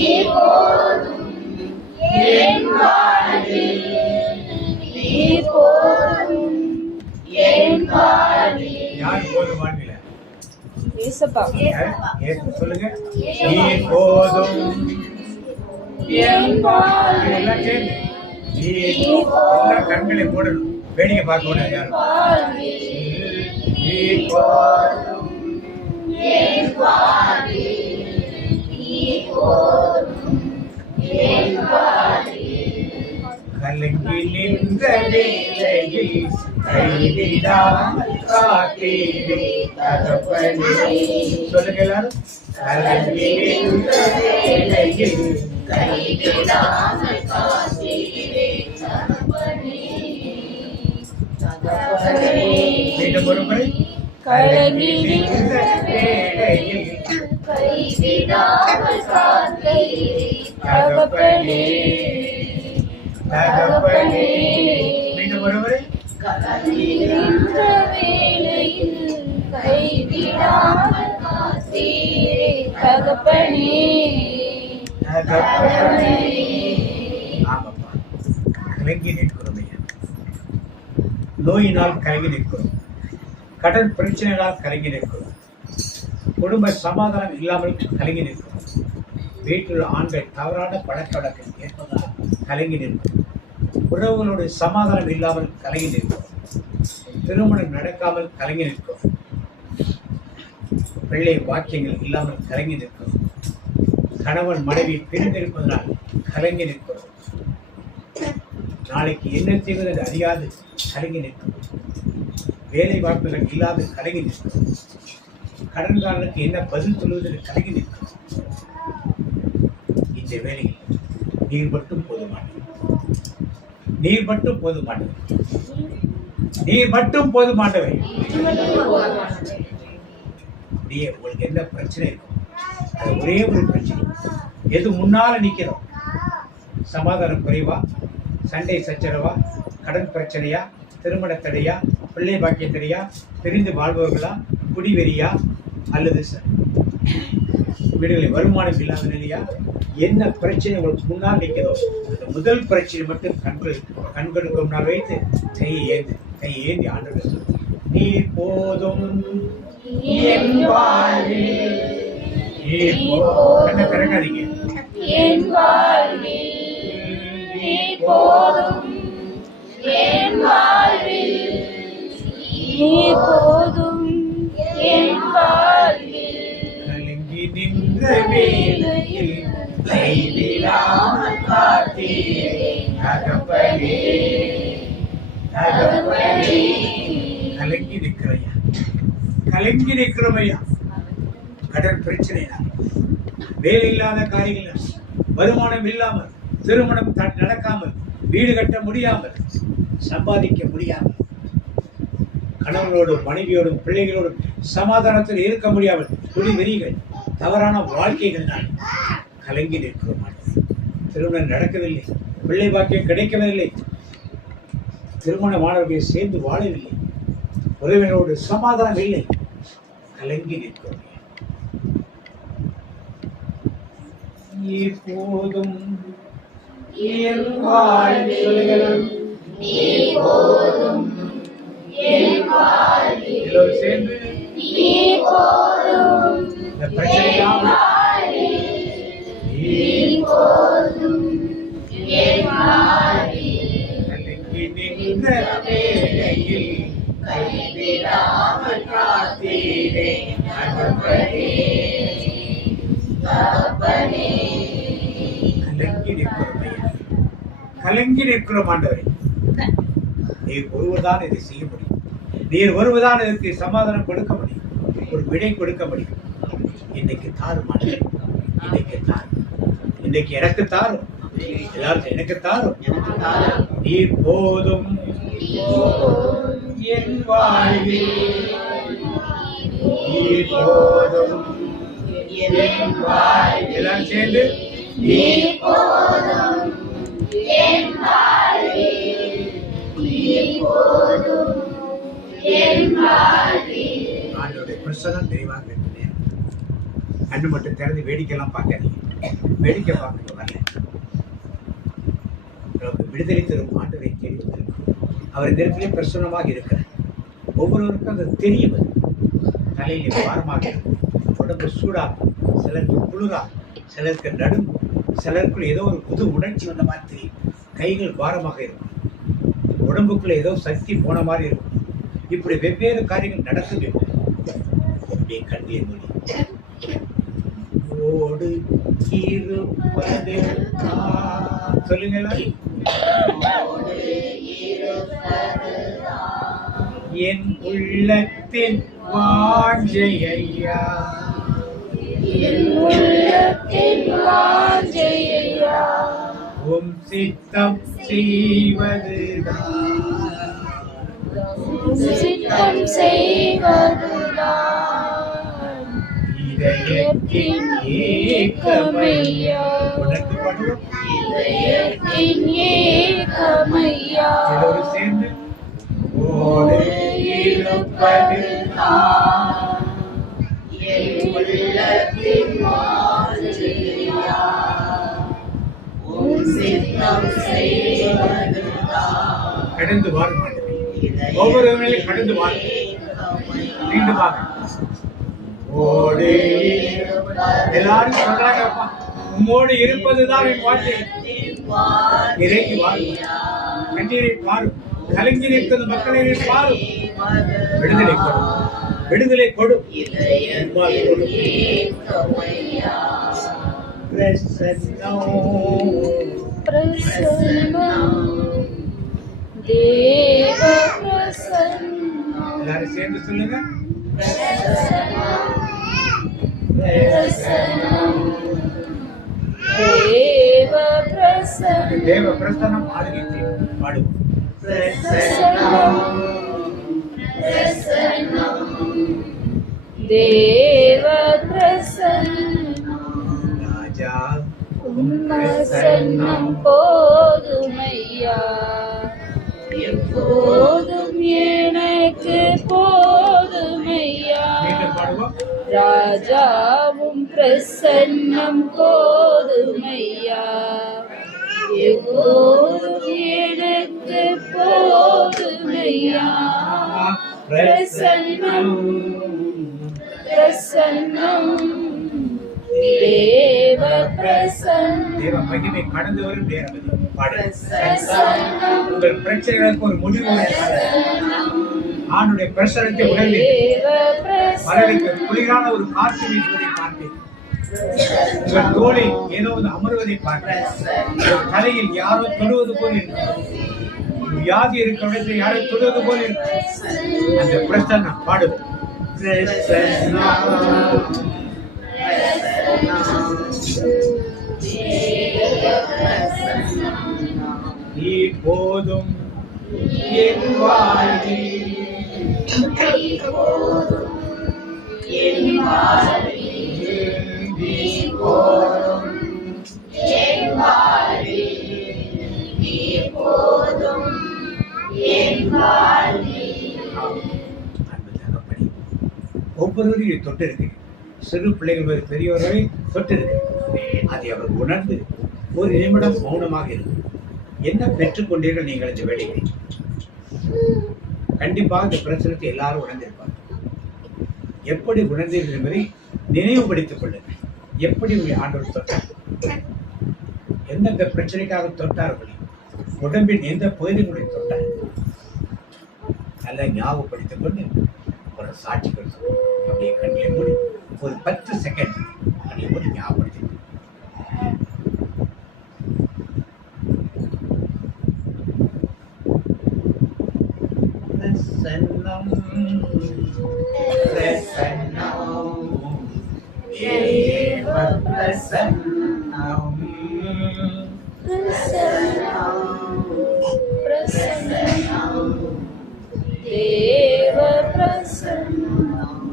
இப்போதும் என் வாழ்வில் இப்போதும் என் வாழ்வில். யார் போதும் வாழ்வில ஏசப்பா சொல்லுங்க. இப்போதும் என் வாழ்வில் எல்லாம் சேர்ந்து எல்லாம் கண்களை போடணும். வேடிக்கை பார்க்க கூடாது யாரும். இப்போதும் என் வாழ்வில் இப்போதும் என் வாழ்வில். கலங்கி நின்ற வேளையில் கைவிடாமல் காத்தீரே தகப்பனே. சொல்லுங்க எல்லாரும். கலங்கி நின்ற வேளையில் கைவிடாமல் காத்தீரே தகப்பனே. தகப்பனே மீண்டும் ஒரு முறை. கலங்கி நின்ற வேளையில் கைவிடாமல் காத்தீரே தகப்பனே. தகப்பனே. மீண்டும் ஒரு முறை. கலங்கி நின்ற வேளையில் கைவிடாமல் காத்தீரே தகப்பனே. தகப்பனே. ஆமாப்பா, கலங்கி நிற்கிறோம் ஐயா. நோயினால் கலங்கி நிற்கிறோம். கடன் பிரச்சனைகளால் கலங்கி நிற்கிறோம். குடும்ப சமாதானம் இல்லாமல் கலங்கி நிற்கிறோம். வீட்டில் ஆண்கள் தவறான பழக்க வழக்கம் ஏற்பதால் கலங்கி நிற்கிறோம். உறவுகளோடு சமாதானம் இல்லாமல் கலங்கி நிற்கிறோம். திருமணம் நடக்காமல் கலங்கி நிற்கிறோம். பிள்ளை வாக்கியங்கள் இல்லாமல் கலங்கி நிற்கிறோம். கணவன் மனைவி பிரிந்திருப்பதனால் கலங்கி நிற்கிறோம். நாளைக்கு என்ன செய்வது என்று அறியாது கலங்கி நிற்கிறோம். வேலை வாய்ப்புகள் இல்லாது கலங்கி நிற்கிறோம். கடன்காரனுக்கு என்ன பதில் சொல்வது என்று கலங்கி நிற்கிறோம். இந்த வேளையில் நீர் மட்டும் போதுமானது. நீர் மட்டும் போதுமானது. நீர் மட்டும் போதுமானவை. உங்களுக்கு என்ன பிரச்சனை இருக்கும்? அது ஒரே ஒரு பிரச்சனை. எது முன்னால நிக்கிறோம்? சமாதானம் குறைவா, சண்டை சச்சரவா, கடன் பிரச்சனையா, திருமண தடையா, பிள்ளை பாக்கியத்தடையா, பிரிந்து வாழ்பவர்களா, குடிவெறியா, அல்லது வீடுகளில் வருமானம் இல்லாத நிலையா, என்ன பிரச்சனை உங்களுக்கு முன்னால் நிற்கிறோம்? அந்த முதல் பிரச்சனை மட்டும் கண்களுக்கு முன்னால் வைத்து கையை ஏந்தி ஆண்டவர் நீ போதும் என் வாழ்வில். கண்ணை திறக்காதீங்க. என் வாழ்வில் இப்போதும் என் வாழ்வில் இப்போதும் என் வாழ்வில். கலங்கி நின்ற வேளையில் கைவிடாமல் காத்தீரே தகப்பனே. தகப்பனே. கலங்கி நிற்கிறையா, கலங்கி நிற்கிறோமையா. கடன் பிரச்சனையினால், வேலை இல்லாத காரியங்கள், வருமானம் இல்லாமல், திருமணம் நடக்காமல், வீடு கட்ட முடியாமல், சம்பாதிக்க முடியாமல், கணவனோடும் மனைவியோடும் பிள்ளைகளோடும் சமாதானத்தில் இருக்க முடியாமல், குடிவெறிகள், தவறான வாழ்க்கைகளினால் கலங்கி நிற்கிறோம். திருமணம் நடக்கவில்லை, பிள்ளை பாக்கியம் கிடைக்கவில்லை, திருமணமானவர்களை சேர்ந்து வாழவில்லை, உறவினரோடு சமாதானம் இல்லை, கலங்கி நிற்கிறோம். இப்போதும் என் வாழ்வில் சொல்லுங்கள். எல்லோரும் சேர்ந்து இந்த பிரச்சனையெல்லாம் கலங்கி நின்ற வேளையில் கைவிடாமல் காத்தீரே கலங்கி நிற்கிறோம் ஆண்டவரே. நீர் ஒருவர்தான் இதை செய்ய முடியும். நீர் ஒருவர்தான் இதற்கு சமாதானம் கொடுக்க முடியும், ஒரு விடை கொடுக்க முடியும். இன்னைக்கு தாரும் ஆண்டவரே, இன்னைக்கு தாரும், இன்னைக்கு எனக்கு தாரும், எல்லாரும் எனக்கு தாரும். நீர் போதும் என் வாழ்வில், நீர் போதும் என் வாழ்வில். எல்லாரும் சேர்ந்து நீர் போதும் என் வாழ்வில், நீர் போதும் என் வாழ்வில். ஆண்டவருடைய பிரசன்னம் தெளிவாக இருக்கிறேன். கண்ணு மட்டும் திறந்து வேடிக்கைலாம் பார்க்காதீங்க, வேடிக்கை பார்க்க வரல. நமக்கு விடுதலை தரும் ஆண்டவரை தேடி வந்திருக்கும். அவர் இந்த இடத்திலே பிரசன்னமாக இருக்கிறார். ஒவ்வொருவருக்கும் அது தெரியும். தலையிலே பாரமாக இருக்கும், உடம்பு சூடாகும், சிலருக்கு குளிராகும், சிலருக்கு நடுங்கும், சிலருக்குள் ஏதோ ஒரு புது உணர்ச்சி வந்த மாதிரி தெரியும். கைகள் பாரமாக இருக்கும், உடம்புக்குள்ள ஏதோ சக்தி போன மாதிரி இருக்கும். இப்படி வெவ்வேறு காரியங்கள் நடக்குது. அப்படியே கண்ணீர் மொழி ஓடு இருப்பது சொல்லுங்களா, என் உள்ளத்தின் வாஞ்சையா, உம் சித்தம் செய்வதுதான், சித்தம் செய்வதுதான் இதயத்தின் ஏக்கமையா. உனக்கு பண்ணுவோம் இதயத்தின் ஏக்கமையா. எல்லோரும் சேர்ந்து ஓடு இருப்பதுதான் என் உள்ளத்தின் வாஞ்சையா, உம் சித்தம் செய்வதுதான். கடந்து வாரும் ஆண்டவரே. ஒவ்வொரு வேளையும் கடந்து வாரும், மீண்டும் வாங்க. ஓடு எல்லாரும் சொல்றாங்கப்பா, உம்மோடு இருப்பதுதான் என் வாழ்க்கை. இறைக்கு வாரும், கண்ணீரை பாரும், கலங்கி நிற்கிறது மக்களை பாரும். விடுதலை கொடு, விடுதலை கொடு, கொடு. தேவ பிரசன்னம், எல்லாரும் சேர்ந்து சொல்லுங்க. தேவ பிரசன்னம், தேவ பிரசன்னம் ஆளுகை பாடுவோம். தேவ பிரசன்னம், ராஜா பிரசன்னம் போதுமையா, எப்போதும் எனக்கு போதுமையா. மீண்டும் பாடுவோம். ராஜாவும் பிரசன்னம் போதுமையா, எப்போதும் எனக்கு போதுமையா. பிரசன்னம் பிரசன்னம் தேவ பிரசன்னம், தேவ மகிமை கடந்து வரும் நேரம் இது. பாடு. பிரசன்னம் உங்கள் பிரச்சனைகளுக்கு ஒரு முடிவு ஆணுடைய பிரசனத்தை உணர்ந்து தேவ மரணிக்க பிரசன்னம், குளிரான ஒரு காற்று வீசுவதை பார்ப்பேன். உங்கள் தோளில் ஏதோ ஒரு அமர்வதை பார்ப்பேன். உங்கள் தலையில் யாரோ தொடுவது போல் இருக்கும். வியாதி இருக்க இடத்தில் யாரோ தொடுவது போல் இருக்கும். அந்த பிரசன்னம் பாடுவோம். நீ போதும் என் வாழ்வில், என் வாழ்வில் நீ போதும், என் வாழ்வில் நீ போதும், ஒவ்வொருவரையும் தொட்டு இருக்கு. சிறு பிள்ளைகள் முதல் பெரியவர் வரை தொட்டு இருக்கு. அதை அவர் உணர்ந்து ஒரு நிமிடம் மௌனமாக இருக்கும். என்ன பெற்றுக்கொண்டீர்கள் நீங்கள் இந்த வேலையை? கண்டிப்பாக இந்த பிரச்சனத்தை எல்லாரும் உணர்ந்திருப்பாங்க. எப்படி உணர்ந்தீர்கள் என்பதை நினைவுபடுத்திக் கொள்ளுங்கள். எப்படி உங்களை ஆண்டவர் தொட்டார், எந்தெந்த பிரச்சனைக்காக தொட்டார்கள், உடம்பின் எந்த பகுதிகளை தொட்டார், நல்லா ஞாபகப்படுத்திக் கொண்டு ஒரு சாட்சி கொடுத்து அப்படியே கண்களை மூடி ஒரு 10 செகண்ட் அப்படியே மூடி ஞாபகப்படுத்தி பிரசன்னம் பிரசன்னம் தேவ பிரசன்னம் பிரசன்னம் தேவ பிரசன்னம்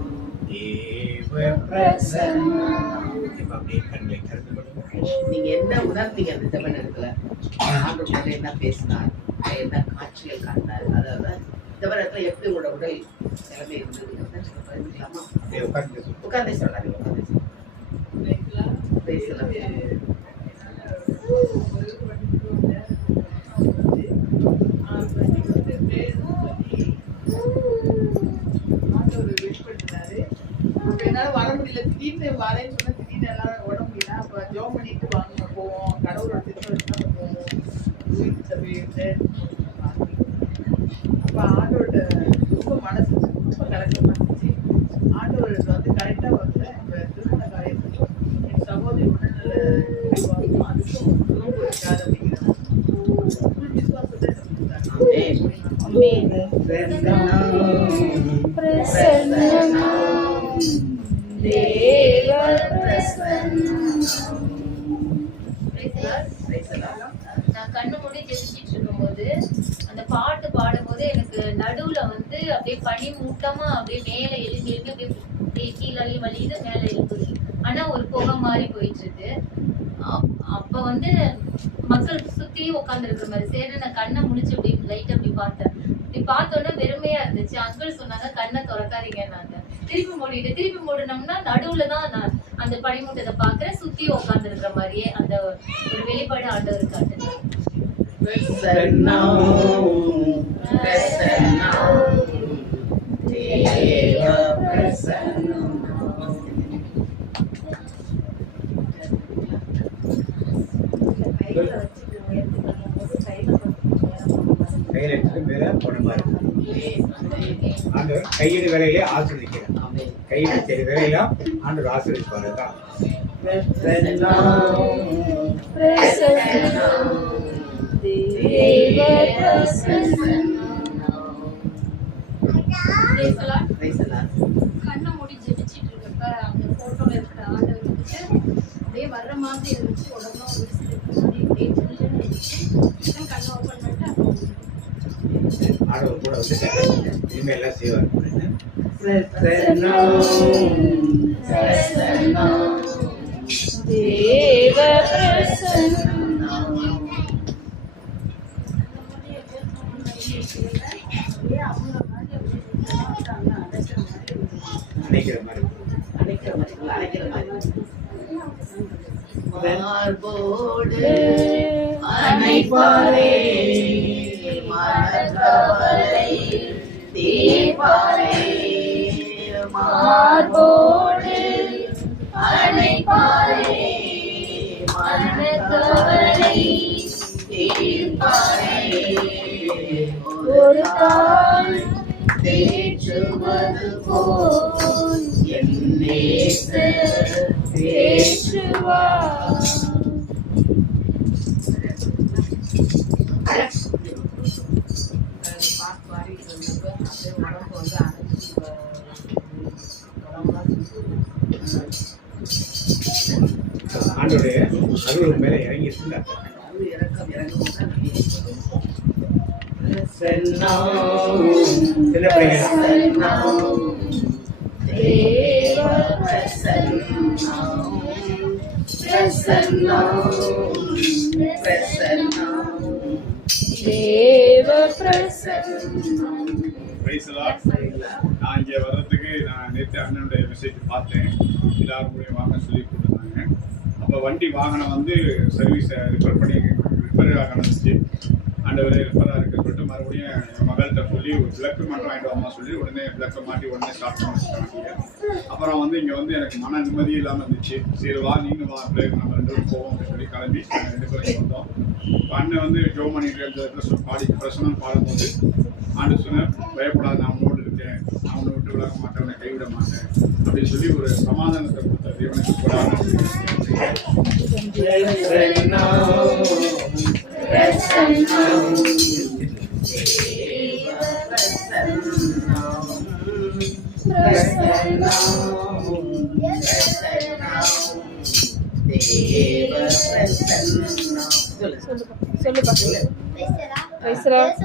தேவ பிரசன்னம். இப்ப அப்படியே கண்களை திறந்து கொள்ளுங்கள். நீங்க என்ன உணர்ந்தீங்க அந்த ஜெப நேரத்துல? ஆண்டவர் என்ன பேசினார், என்ன காட்சிகள் காட்டினார், அதாவது ஜெப நேரத்துல எப்படி உங்களோட உடல் நிலைமை இருந்தது? அப்படியே உட்கார்ந்து உட்கார்ந்தே சொல்லாதீங்க, உட்கார்ந்தே பேசலாம். என்னால வர முடியல, திடீர்னு வரேன்னு சொன்னா திடீர்னு எல்லாரும் உடம்பு முடியல. அப்ப ஜோம் பண்ணிட்டு வாங்க போவோம், கடவுளோட திருப்பதி போவோம், வீட்டு தவிர்த்து. அப்ப ஆண்டோட ரொம்ப மனசு ரொம்ப கலக்கமா இருந்துச்சு. ஆண்டவர் வந்து கரெக்டா வந்து எங்க திருமண காரியத்துக்கும் என் சகோதரி உடல்நல அதுக்கும் ரொம்ப இருக்காது அப்படிங்கிறாங்க. விசுவாசத்தை தேவ பிரசன்னம். நான் கண்ணு மூடி ஜெபிச்சிட்டு இருக்கும்போது அந்த பாட்டு பாடும்போது எனக்கு நடுவுல வந்து அப்படியே பனி மூட்டமா அப்படியே மேல எழுப்பி அப்படியே கீழே வலியுது, மேல எழுப்புது. ஆனா ஒரு புகை மாதிரி போயிட்டு இருக்கு. அப்ப வந்து மக்கள் சுத்தி உட்கார்ந்து இருக்கிற மாதிரி சரி நான் கண்ணை முடிச்சு அப்படி லைட் அப்படி பார்த்தேன். இப்படி பார்த்தோன்னா வெறுமையா இருந்துச்சு. அங்கிள் சொன்னாங்க கண்ணை திறக்காதீங்கன்னாங்க. திருப்பி மூடணும்னா நடுவுல தான் நான் அந்த பனிமூட்டத்தை பாக்குறேன். சுத்தி உட்கார்ந்து இருக்கிற மாதிரியே அந்த ஒரு வெளிப்பாடு ஆண்டவர் காட்டுது. கையில் எடுத்துட்டு மேல போன மாதிரி ஆண்டவர் கையெடு வேலையிலே ஆசீர்வதிக்கிறார். கையெடு சரி வேலையில ஆண்டவர் ஆசீர்வதிப்பாரு தான். கண்ணை மூடி ஜெபிச்சிட்டு இருக்கப்ப அந்த போட்டோல இருக்கிற ஆண்டவர் வந்துட்டு அப்படியே வர்ற மாதிரி இருந்துச்சு. உடம்புலாம் ஒரு விசில் இருக்கிற மாதிரி அப்படியே சில்லுன்னு இருந்துச்சு. கண்ணை ஓப்பன் பண்ணிட்டு ஆண்டவர் கூட வந்துட்டாரு. இனிமே எல்லாம் செய்வார். தேவ பிரசன்னம். அணைக்கிற மாதிரி மார்போடு அணைப்பாரே, மனக்கவலை தீர்ப்பாரே, மார்போடு அணைப்பாரே, மனக்கவலை தீர்ப்பாரே, ஒரு தாய் தேற்றுவது போல் என் நேசர் தேற்றுவார். பாடி சொன்னப்ப அப்படியே உடம்பு வந்து அணைச்சி ஆண்டோடைய அருள் மேல இறங்கி இருந்தார். இறக்கம் இறங்கும் சின்ன பிள்ளைங்க தேவ பிரசன்னம். தேவ பிரசன்னம். நான் இங்கே வர்றதுக்கு நான் நேற்று நேற்று அண்ணனுடைய மெசேஜ் பார்த்தேன். எல்லாரும் கூட வாங்க சொல்லி கொடுத்துருந்தாங்க. அப்போ வண்டி வாகனம் வந்து சர்வீஸை ரிப்பேராக நடந்துச்சு. ஆண்டவரே ரிப்பேராக இருக்க சொல்லிட்டு மறுபடியும் எங்கள் மகள்கிட்ட சொல்லி ஒரு விளக்கு மட்டும் வாங்கிட்டு வாமா சொல்லி உடனே விளக்கை மாட்டி உடனே ஸ்டார்ட் பண்ண வச்சுட்டாங்க. அப்புறம் வந்து இங்கே வந்து எனக்கு மன நிம்மதி இல்லாமல் இருந்துச்சு. சரி வா நீங்க வா பிள்ளைங்க நம்ம 2 பேரும் போவோம் அப்படின்னு சொல்லி கிளம்பி 2 பேரும் வந்தோம். அண்ணன் வந்து ஜோம் பண்ணிட்டு இருந்த பாடி பிரசனம் பாடும்போது ஆண்டு சொன்ன பயப்படாத நான் உன்னோடு இருக்கேன், நான் உன்னை விட்டு விலக மாட்டேன், உன்னை கைவிட மாட்டேன் அப்படின்னு சொல்லி ஒரு சமாதானத்தை கொடுத்த தேவனுக்கு சொல்லுப்பா.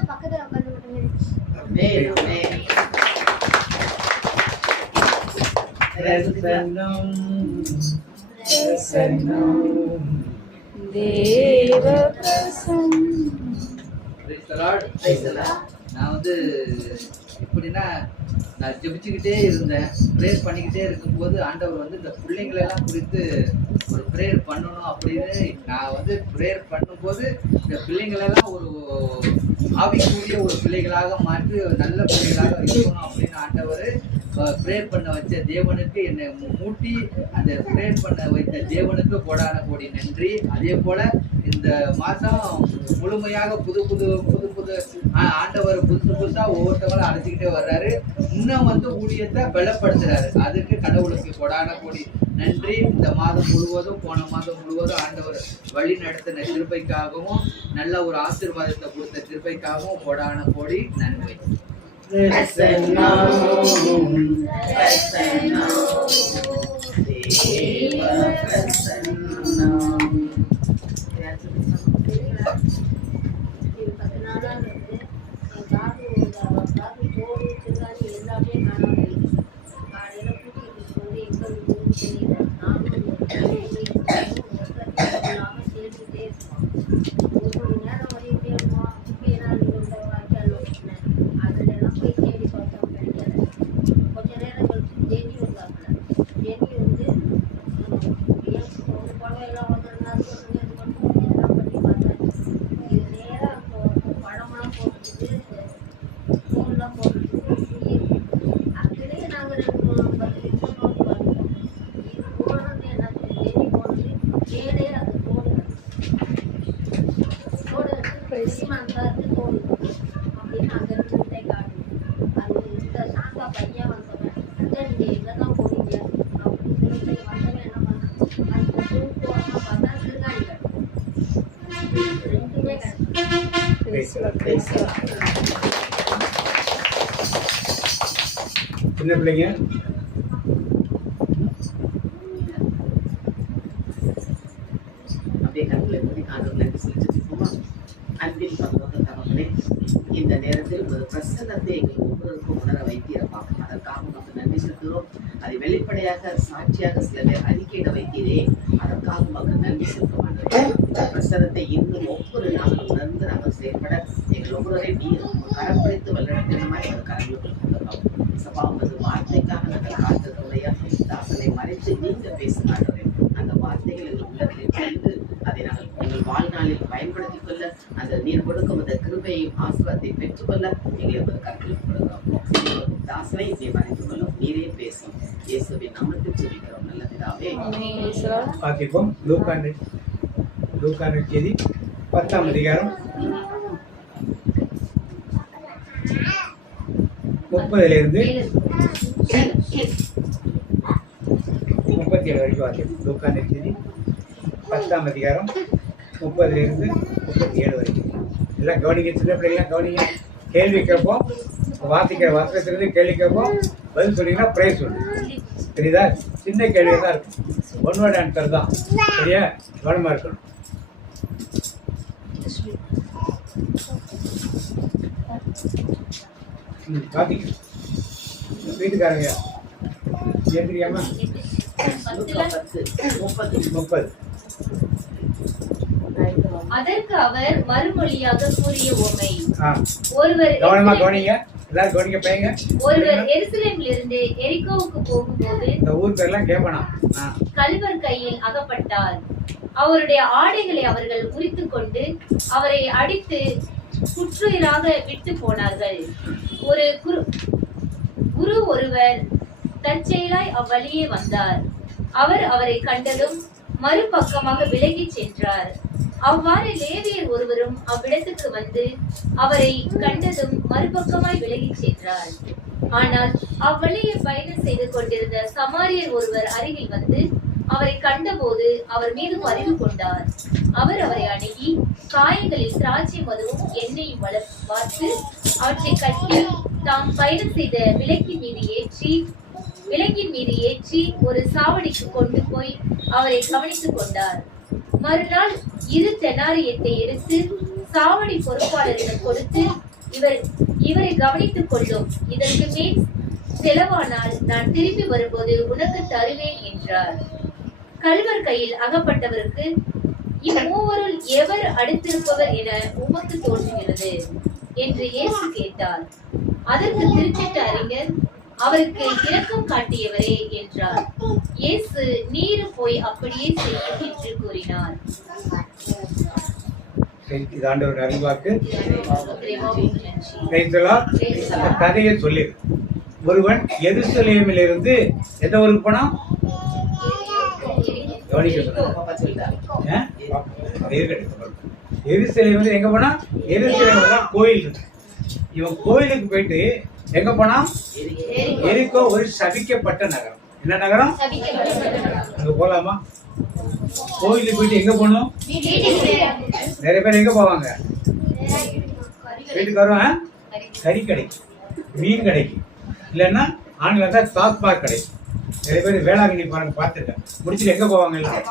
பக்கத்துல உட்காந்து நான் வந்து எப்படின்னா நான் ஜெபிச்சுக்கிட்டே இருந்தேன். ப்ரேயர் பண்ணிக்கிட்டே இருக்கும்போது ஆண்டவர் வந்து இந்த பிள்ளைங்களெல்லாம் குறித்து ஒரு ப்ரேயர் பண்ணணும் அப்படின்னு நான் வந்து ப்ரேயர் பண்ணும்போது இந்த பிள்ளைங்களெல்லாம் ஒரு ஆவிக்குரிய ஒரு பிள்ளைகளாக மாற்றி நல்ல பிள்ளைகளாக இருக்கணும் அப்படின்னு ஆண்டவர் ப்ரேயர் பண்ண வச்ச தேவனுக்கு என்னை மூட்டி அந்த ப்ரேயர் பண்ண வைத்த தேவனுக்கு கோடான கோடி நன்றி. அதே போல் இந்த மாதம் முழுமையாக புது ஆண்டவர் புதுசாக ஒவ்வொருத்தவங்களும் அழைச்சிக்கிட்டே வர்றாரு. இன்னும் வந்து ஊழியத்தை பலப்படுத்துறாரு. அதுக்கு கடவுளுக்கு கோடான கோடி நன்றி. இந்த மாதம் முழுவதும் போன மாதம் முழுவதும் ஆண்டவர் வழி நடத்தின கிருபைக்காகவும் நல்ல ஒரு ஆசீர்வாதத்தை கொடுத்த கிருபைக்காகவும் கோடான கோடி நன்றி. சின்ன பிள்ளைங்க அப்படியே கண்களை மூடி ஆண்டவருக்கு செலுத்திப்போமா. அன்பில் பரலோக தகப்பனே, இந்த நேரத்தில் ஒரு பிரசன்னத்தை எங்கள் ஒவ்வொருவருக்கும் உணர வைத்தீரப்பா. அதற்காக நமக்கு நன்றி செலுத்துகிறோம். அதை வெளிப்படையாக சாட்சியாக சில பேர் அறிக்கையிட வைத்தீரே, அதற்காக நமக்கு நன்றி செலுத்துவோம். பிரசன்னத்தை இன்னும் ஒவ்வொரு நாளும் உணர்ந்து நாங்கள் செயல்பட எங்கள் ஒவ்வொருவரையும் நீர் கரப்பிடித்து வல்லடத்தினமாய் எங்கள் கரங்களுக்கு கொண்டிருக்கிறோம். சபாவது வார்த்தைக்காக நாங்கள் காத்திருக்கிறோம். தாசனை மறைத்து நீங்க பேசினார்களே அந்த வார்த்தைகள் எங்கள் உள்ளத்தில் கண்டு அதை நாங்கள் எங்கள் வாழ்நாளில் பயன்படுத்திக் கொள்ள அந்த நீர் கொடுக்கும் அந்த கிருபையையும் ஆசீர்வாதத்தை பெற்றுக்கொள்ள எங்களை ஒரு கருத்தில் கொடுக்கிறோம். தாசனை நீ மறைத்துக் கொள்ளும், நீரே பேசும். இயேசுவின் நாமத்தில் ஜெபிக்கிறோம் நல்ல பிதாவே. பார்த்திப்போம். லூக்கான செய்தி 10ஆம் அதிகாரம் 30 37 வரைக்கும் வாசிப்போம். லூக்கான செய்தி 10ஆம் அதிகாரம் 30 37 வரைக்கும். எல்லாம் கவனிக்க, சின்ன பிள்ளைங்களாம் கவனிங்க. கேள்வி கேட்போம், வாசிக்கிற வசனத்திலிருந்து கேள்வி கேட்போம், பதில் சொன்னீங்கன்னா பிரைஸ் சொல்லு. சரிதா? சின்ன கேள்வியாக தான் இருக்கும், 1 வேர்ட் ஆன்சர் தான். சரியா? கவனமாக இருக்கணும். கார்த்திக் வீட்டுக்காரங்க ஏந்திரியாமா? 30. அதற்கு அவர் மறுமொழியாக கூறிய உமை கவனமா கவனிங்க. எல்லாரும் கவனிக்க பையங்க. ஒருவர் எருசலேமில் இருந்து எரிகோவுக்கு போகும்போது இந்த ஊர் பேர்லாம் கேட்பனா? கல்வர் கையில் அகப்பட்டார். அவருடைய ஆடைகளை அவர்கள் உரித்துக் கொண்டு அவரை அடித்து குற்றுயிராக விட்டு போனார்கள். ஒரு குரு ஒருவர் தற்செயலாய் அவ்வழியே வந்தார். அவர் அவரை கண்டதும் மறுபக்கமாக விலகி சென்றார். அவ்வாறு லேவியர் ஒருவரும் அவ்விடத்துக்கு வந்து அவரை கண்டதும் மறுபக்கமாய் விலகி சென்றார். ஆனால் அவ்வழியை பயணம் செய்து கொண்டிருந்த சமாரியர் ஒருவர் அருகில் வந்து அவரை கண்டபோது அவர் மீது பரிவு கொண்டார். அவர் அவரை அணுகி காயங்களில் திராட்சை மதுவும் எண்ணெயும் வார்த்து அவற்றை கட்டி தாம் பயணம் செய்த விளக்கின் மீது ஏற்றி ஒரு சாவடிக்கு கொண்டு போய் அவரை கவனித்துக் கொண்டார். மறுநாள் 2 தெனாரியத்தை எடுத்து சாவடி பொறுப்பாளரிடம் கொடுத்து, இவரை கவனித்துக் கொள்ளும், இதற்கு மேல் செலவானால் நான் திரும்பி வரும்போது உனக்கு தருவேன் என்றார். கல்வர் கையில் அகப்பட்டவருக்கு, இம்மூவருள் எவர் அடுத்திருப்பவர் என உமக்கு தோன்றுகிறது என்று இயேசு கேட்டார். அதற்கு திருச்சிட்ட அறிஞர், அவருக்கு இரக்கம் காட்டியவரே என்றார். இயேசு நீரும் போய் அப்படியே செய்யும் என்று கூறினார். இது ஆண்டவர் அறிவாக்கு. கதையை சொல்லி, ஒருவன் எருசலேமிலிருந்து எந்த ஊருக்கு போனான்? எருசலேம் எங்க போனா? எருசலேம் தான் கோயில் இருக்கு. இவன் கோயிலுக்கு போயிட்டு எங்க போனா? எரிகோ ஒரு சபிக்கப்பட்ட நகரம். என்ன நகரம்? அங்க போலாமா? கோயிலுக்கு போயிட்டு எங்க போகணும்? நிறைய பேர் எங்க போவாங்க? வீட்டுக்கு வருவான், கறி கடைக்கு, மீன் கடைக்கு, இல்லைன்னா ஆண்கள் தான் டாஸ்மாக் கடைக்கு. நிறைய பேர் வேளாங்கண்ணி பாருங்க பார்த்துருக்கேன். முடிச்சுட்டு எங்க போவாங்க? எல்லாம்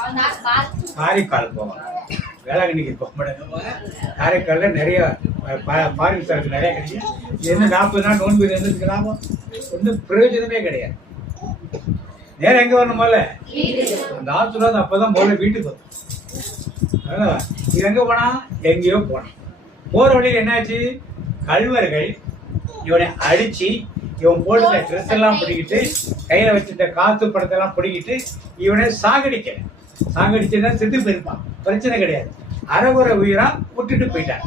காரைக்கால் போவாங்க. வேளாங்கண்ணிக்கு போக மாட்டாங்க. காரைக்கால்ல நிறைய ஃபாரின் சரக்கு நிறைய கிடைக்கும். இது என்ன 40 நாள் நோன்பு இருந்ததுக்கு லாபம்? ஒன்றும் பிரயோஜனமே கிடையாது. நேரம் எங்க வரணும்? முதல்ல அந்த ஆத்துறாது. அப்பதான் முதல்ல வீட்டுக்கு வரும். அதனால இது எங்க போனா? எங்கேயோ போனான். போற வழியில் என்னாச்சு? கல்வர்கள் இவனை அடிச்சு, இவன் போட்டு ட்ரெஸ் எல்லாம் பிடிக்கிட்டு, கையில வச்சுட்ட காத்து படத்தெல்லாம் பிடிக்கிட்டு இவனை சாகடிச்சுன்னா செத்து போயிருப்பான். பிரச்சனை கிடையாது. அரைகுறை உயிரா விட்டுட்டு போயிட்டான்.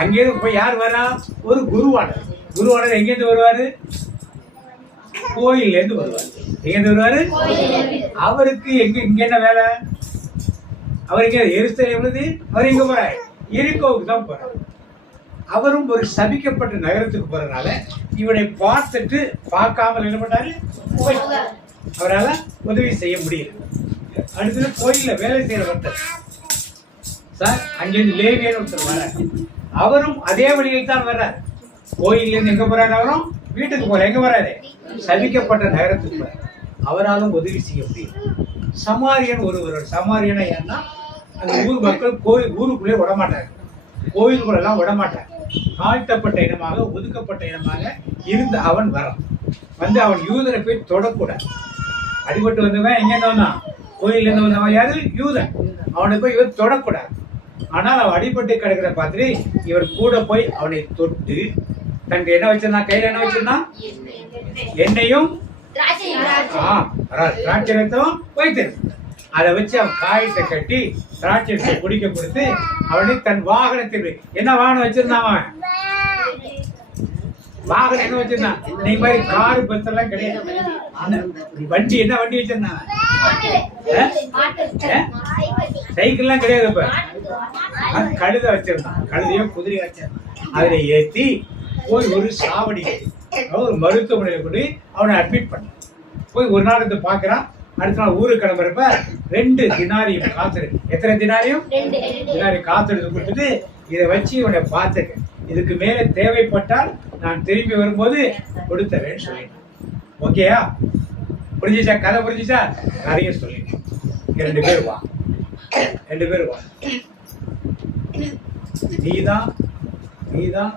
அங்கேயிருந்து போய் யார் வரா? ஒரு குருவானர் எங்கேருந்து வருவாரு? கோயில்ல இருந்து வருவாரு. எங்கேருந்து வருவாரு? அவருக்கு இங்க என்ன வேலை? அவருக்கு எருசலேம்ல அவர் எங்க போறாரு? எரிகோவுக்கு தான் போறாரு. அவரும் ஒரு சபிக்கப்பட்ட நகரத்துக்கு போறதுனால இவனை பார்த்துட்டு பார்க்காமல் என்ன பண்ணாரு? அவரால் உதவி செய்ய முடியல. அடுத்தது கோயில்ல வேலை செய்யற ஒருத்தர் சார், அங்கிருந்து லேவியர் ஒருத்தர் வர்றாரு. அவரும் அதே வழியில் தான் வர்றாரு. கோயில்ல இருந்து எங்க போறாரு? அவரும் வீட்டுக்கு போற. எங்க வர்றாரு? சபிக்கப்பட்ட நகரத்துக்கு போறாரு. அவராலும் உதவி செய்ய முடியும். சமாரியன் ஒருவர். சமாரியனா ஏன்னா அந்த ஊர் மக்கள் ஊருக்குள்ளே விடமாட்டாங்க, கோயிலுக்குள்ள எல்லாம் விடமாட்டாங்க. தாழ்த்தப்பட்ட இனமாக, ஒதுக்கப்பட்ட இனமாக இருந்த அவன் வரான். வந்து அவன் யூதனை போய் தொடக்கூடாது. அடிபட்டு வந்தவன் எங்க இருந்து வந்தான்? கோயில்ல இருந்து வந்தவன் யாரு? யூதன். அவனை போய் இவர் தொடக்கூடாது. ஆனால் அவன் அடிபட்டு கிடக்கிற பார்த்துட்டு இவர் கூட போய் அவனை தொட்டு, தனக்கு என்ன வச்சிருந்தான்? கையில என்ன வச்சிருந்தான்? எண்ணெயும் திராட்சை ரத்தம் வைத்திருந்தான். அதை வச்சு அவன் காயத்தை கட்டி திராட்சை குடிக்க கொடுத்து அவனை தன் வாகனத்தில், என்ன வாகனம் வச்சிருந்தான்? அவன் வாகனம் என்ன வச்சிருந்தான்? நீ மாதிரி காரு பஸ் எல்லாம் கிடையாது. வண்டி என்ன வண்டி வச்சிருந்தான்? சைக்கிள் எல்லாம் கிடையாது. இப்ப கழுத வச்சிருந்தான். கழுதையோ குதிரையோ வச்சிருந்தான். அதுல ஏத்தி போய் ஒரு சாவடி, ஒரு மருத்துவமனையில கொண்டு அவனை அட்மிட் பண்ண. போய் ஒரு நாள் இருந்து பாக்குறான். அடுத்த நாள் ஊருக்கு கிளம்புறப்ப 2 தினாரியம் காசு. எத்தனை தினாரியம்? 2 காசு எடுத்து கொடுத்துட்டு, இதை வச்சு இவனை பார்த்துக்க, இதுக்கு மேல தேவைப்பட்டால் நான் திரும்பி வரும்போது கொடுத்தவேன்னு சொல்லிட்டேன். ஓகேயா? புரிஞ்சிச்சா? கதை புரிஞ்சிச்சா? நிறைய சொல்லிட்டேன். 2 பேர் வா, 2 பேர் வா. நீதான்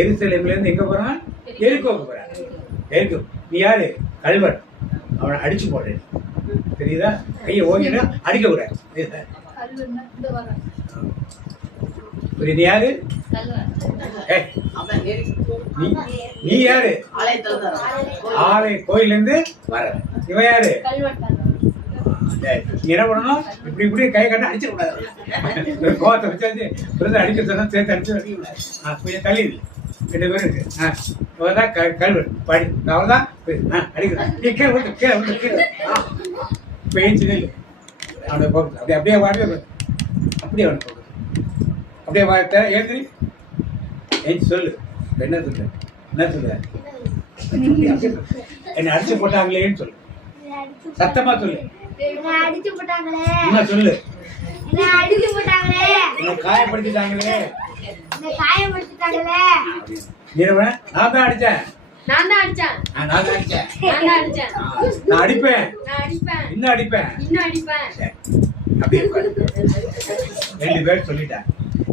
எருசலேம்ல இருந்து எங்க போறான்? எரிகோவுக்கு போறான். எரிகோ. நீ யாரு? கல்வர். அவனை அடிச்சு போடுறேன். தெரியுதா? கையை ஓங்கினா அடிக்க கூடாது. புரியுது? யாரு? நீ யாரு? ஆலயத்துல தான் இருக்கோம். ஆலய கோயில்ல இருந்து வர. இவன் யாரு? நீ என்ன பண்ணணும்? இப்படி இப்படி கை கட்ட அடிச்சிட கூடாது. கோவத்தை வச்சாச்சு பிரதர் அடிக்க சொன்னா சேர்த்து அடிச்சு கொஞ்சம் தள்ளி 2 பேரும் இருக்கு. அவதான் கல்வெட்டு படி அவதான் அடிக்கிறேன். நீ கீழே விட்டு கீழே விட்டு கீழே பேஞ்சு நெல் அவனை போகுது. அப்படியே அப்படியே வாடகை அப்படியே அவனை போகுது. அப்படியே எழுந்திரி ஏஞ்சி சொல்லு. என்ன சொல்லு? என்ன சொல்லு? என்னை அடிச்சு போட்டாங்களேன்னு சொல்லு. சத்தமா சொல்லு. அடிச்சு போட்டாங்களே. என்ன சொல்லு? அடிச்சு போட்டாங்களே. என்னை காயப்படுத்திட்டாங்களே. காயப்படுத்திட்டாங்களே. நான் தான் அடிச்சேன். நான் தான் அடிச்சேன். நான் தான் அடிச்சேன். நான் தான் அடிச்சேன். நான் அடிப்பேன். நான் அடிப்பேன். இன்னும் அடிப்பேன். இன்னும் அடிப்பேன். அப்படியே 2 பேர் சொல்லிட்டேன்.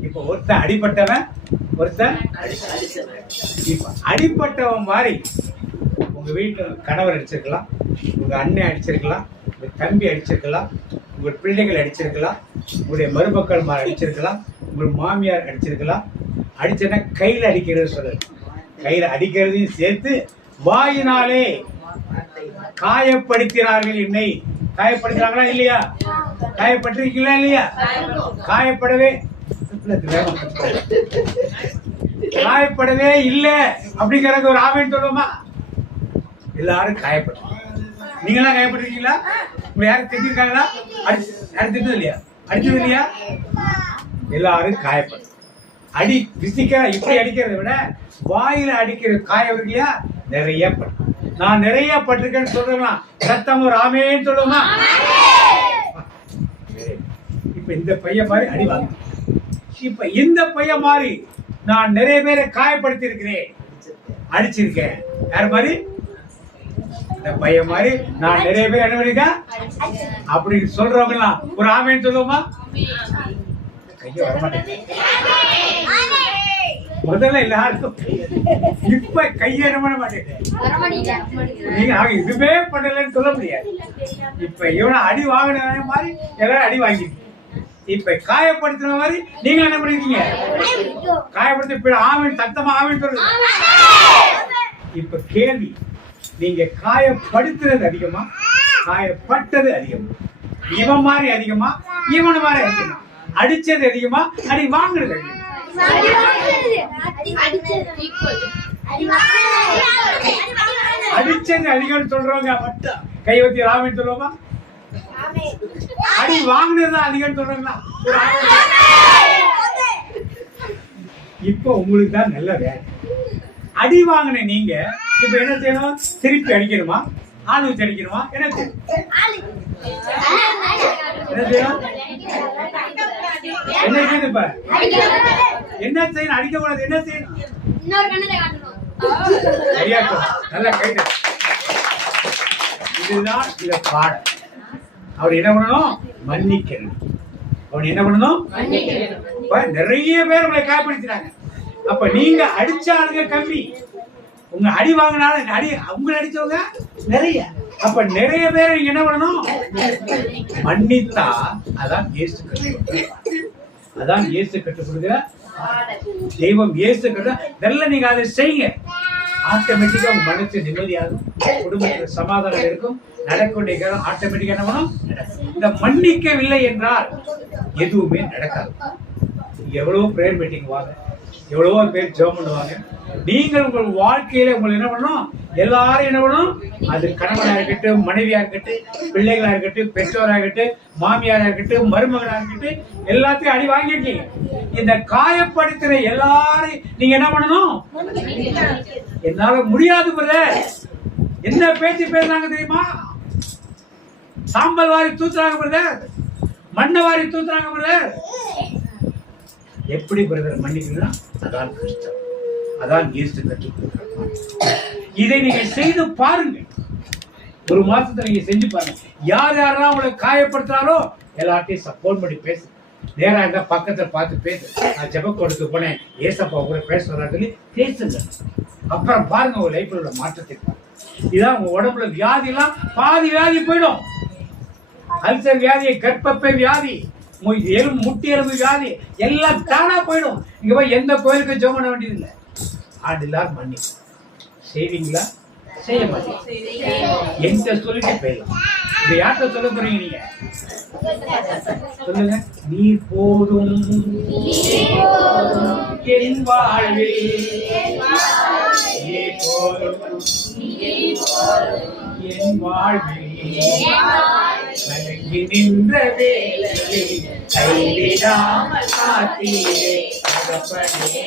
இப்போ ஒருத்தன் அடிப்பட்டவன், ஒருத்தன் இப்ப அடிப்பட்டவன் மாதிரி உங்க வீட்டுல கணவர் அடிச்சிருக்கலாம், உங்க அண்ணன் அடிச்சிருக்கலாம், உங்க தம்பி அடிச்சிருக்கலாம், உங்க பிள்ளைகள் அடிச்சிருக்கலாம், உங்களுடைய மருமக்கள் அடிச்சிருக்கலாம், உங்க மாமியார் அடிச்சிருக்கலாம். அடிச்சனா கையில அடிக்கிறது சொல்லு. கையில அடிக்கிறதையும் சேர்த்து வாயினாலே காயப்படுத்தினார்கள் என்னை. காயப்படுத்தினாங்களா இல்லையா? காயப்பட்டிருக்கீங்களா இல்லையா? காயப்படவே காயப்படவே இல்லை அப்படிங்கிறது ஒரு ஆமைன்னு சொல்லுவோமா? எல்லாரும் காயப்பட்டோம். நீங்களாம் காயப்பட்டிருக்கீங்களா? உங்களை யாரும் திட்டிருக்காங்களா? யாரும் திட்டது இல்லையா? அடிச்சது இல்லையா? எல்லாரும் காயப்படும். அடி பிசிக்க இப்படி அடிக்கிறத விட வாயில அடிக்கிற காயம் இருக்கு இல்லையா? நிறைய படும். நான் நிறைய பட்டிருக்கேன்னு சொல்றேன். சத்தம் ஒரு ஆமைன்னு சொல்லுவோமா? இப்ப இந்த பையன் மாதிரி அடி வாங்க. இப்ப இந்த பையன் மாதிரி நான் நிறைய பேரை காயப்படுத்தி இருக்கிறேன், அடிச்சிருக்கேன். யார் மாதிரி? இந்த பையன் மாதிரி நான் நிறைய பேர் என்ன பண்ணிருக்கேன் அப்படின்னு சொல்றவங்க ஒரு ஆமைன்னு சொல்லுவோமா? கைய வரமாட்டேன். முதல்ல எல்லாருக்கும் இப்ப கைய பண்ண மாட்டேன். நீங்க இதுவே பண்ணலன்னு சொல்ல முடியாது. இப்ப இவனை அடி வாங்கின மாதிரி எல்லாரும் அடி வாங்கிருக்கீங்க. இப்ப காயப்படுத்துற மாதிரி நீங்க என்ன பண்ணிருக்கீங்க? காயப்படுத்த ஆவின் சத்தமா ஆவின் சொல்லுங்க. இப்ப கேள்வி, நீங்க காயப்படுத்துறது அதிகமா, காயப்பட்டது அதிகமா? இவன் மாதிரி அதிகமா, இவன் மாதிரி அதிகமா? அடிச்சது அதிகமா, அடி வாங்குறது அதிகமா? அடிச்சது அதிகம் சொல்றவங்க மட்டும் கை வச்சு ராமன் சொல்லுவோமா? அடி வாங்கினதுதான் அதிகம் சொல்றாங்களா? இப்ப உங்களுக்கு தான் நல்ல வேலை. அடி வாங்கின நீங்க இப்ப என்ன செய்யணும்? திருப்பி அடிக்கணுமா? ஆள் வச்சு அடிக்கணுமா? என்ன செய்யணும்? என்ன செய்யணும்? என்ன செய்யணும்? இப்ப என்ன செய்யணும்? அடிக்க கூடாது. என்ன செய்யணும்? நல்லா கேட்டு. இதுதான் இத பாடம். அவர் என்ன பண்ணணும்? மன்னிக்கணும். அவன் என்ன பண்ணணும்? நிறைய பேர் உங்களை காயப்படுத்தினாங்க. அப்ப நீங்க அடிச்ச ஆளுங்க கம்மி, உங்க அடி வாங்கினாலும் அடி அவங்க அடிச்சவங்க நிறைய. அப்ப நிறைய பேர் நீங்க என்ன பண்ணணும்? மன்னித்தா அதான் இயேசு கற்றுக் அதான் இயேசு கற்றுக் கொடுக்கிற தெய்வம். இயேசு கற்று நல்ல நீங்க அதை செய்யுங்க. ஆட்டோமேட்டிக்கா உங்க மனசு நிம்மதியாகும், குடும்பத்துல சமாதானம் இருக்கும், நடக்கக்கூடிய ஆட்டோமேட்டிக்கா என்ன பண்ணும்? இந்த மன்னிக்கவில்லை என்றால் எதுவுமே நடக்காது. எவ்வளவோ பிரேயர் மீட்டிங் வாங்க, எவ்வளவோ பேர் ஜெபம் பண்ணுவாங்க. நீங்கள் உங்கள் வாழ்க்கையில உங்களை என்ன பண்ணணும்? எல்லாரும் என்ன பண்ணணும்? அது கணவனா இருக்கட்டும், மனைவியா இருக்கட்டும், பிள்ளைகளா இருக்கட்டும், பெற்றோரா இருக்கட்டும், மாமியாரா இருக்கட்டும், மருமகனா இருக்கட்டும், எல்லாத்தையும் அடி வாங்கிருக்கீங்க. இந்த காயப்படுத்துற எல்லாரும் நீங்க என்ன பண்ணணும்? என்னால முடியாது பிரதர். என்ன பேச்சு பேசுறாங்க தெரியுமா? சாம்பல் வாரி தூத்துறாங்க பிரதர், மண்ணை வாரி தூத்துறாங்க பிரதர். எப்படி பிரதர் மன்னிக்கணும்? அதான் கஷ்டம். அதான் இயேசு கற்றுக் கொடுக்கிறார். இதை நீங்க செய்து பாருங்க. ஒரு மாசத்துல நீங்க செஞ்சு பாருங்க. யார் யாரெல்லாம் உங்களை காயப்படுத்துறாரோ எல்லாத்தையும் சப்போர்ட் பண்ணி பேசு. நேரா இருந்தா பக்கத்துல பார்த்து பேசு. நான் ஜெப கொடுத்து போனேன், ஏசப்பா கூட பேச வர்றான்னு சொல்லி பேசுங்க. அப்புறம் பாருங்க உங்க லைஃப்ல உள்ள மாற்றத்தை பாருங்க. இதான் உங்க உடம்புல வியாதி எல்லாம் பாதி வியாதி போயிடும். அல்சர் வியாதி, கர்ப்பப்பை வியாதி, முட்டி எலும்பு வியாதி எல்லாம் தானா போயிடும். இங்க போய் எந்த கோயிலுக்கு ஜெபம் பண்ண வேண்டியது இல்லை. ஆண்டெல்லாம் மன்னிப்பு. செய்வீங்களா? செய்ய மாட்டீங்க. என்கிட்ட சொல்லிட்டு போயிடலாம். இப்ப யார்கிட்ட சொல்ல போறீங்க நீங்க? சொல்லுங்க. நீ போதும் என் வாழ்வில், நீ போதும் என் வாழ்வில், கலங்கி நின்ற வேளையில் கைவிடாமல் காத்தீரே தகப்பனே,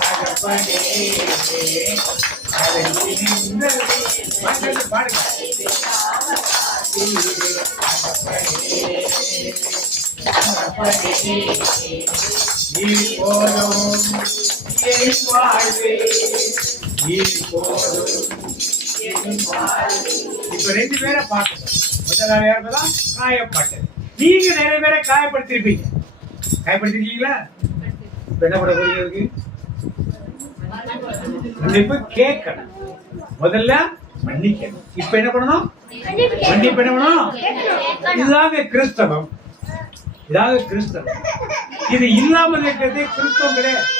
தகப்பனே, கலங்கி நின்ற வேளையில் பாடுங்க. நீ போதும் என் வாழ்வில், நீ போதும் என் வாழ்வில். இப்ப ரெண்டு பேரை பார்க்கணும். முதலாவது யாருதான் காயப்பட்டது. நீங்க நிறைய பேரை காயப்படுத்திருப்பீங்க. காயப்படுத்திருக்கீங்களா? இப்ப என்ன பண்ண போறீங்க? மன்னிப்பு கேட்கணும். முதல்ல மன்னிக்கணும். இப்ப என்ன பண்ணணும்? மன்னிப்பு என்ன பண்ணணும்? இதுதாங்க கிறிஸ்தவம். இதாவது கிறிஸ்தவம். இது இல்லாமல் இருக்கிறதே கிறிஸ்தவம் கிடையாது.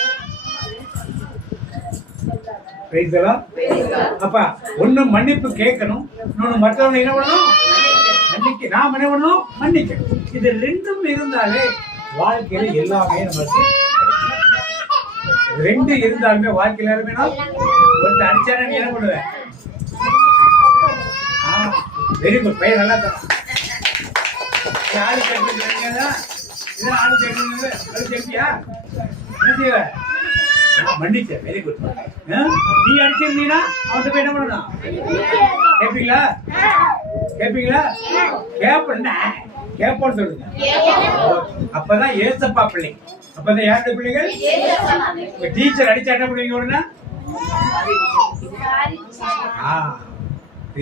அப்ப ஒண்ணு மன்னிப்பு கேட்கணும், இன்னொன்னு மற்றவங்க என்ன பண்ணணும்? மன்னிக்க. நாம் என்ன பண்ணணும்? மன்னிக்கணும். இது ரெண்டும் இருந்தாலே வாழ்க்கையில எல்லாமே நமக்கு ரெண்டு இருந்தாலுமே வாழ்க்கையில யாருமே ஒருத்தர் அடிச்சானே நீ என்ன பண்ணுவ? Very good. பையன் நல்லா தரும். ஆளு கட்டியா? ஆளு கட்டியா? என்ன செய்வ? மன்னிச்ச. Very good. நீ அடிச்சிருந்தீங்கன்னா அவன்கிட்ட போய் என்ன பண்ணணும்? கேட்பீங்களா? கேட்பீங்களா? கேட்ப கேட்போன்னு சொல்லுங்க. அப்பதான் ஏசப்பா பிள்ளைங்க. அப்பதான் யாருடைய பிள்ளைகள்? டீச்சர் அடிச்சா என்ன பண்ணுவீங்க? உடனே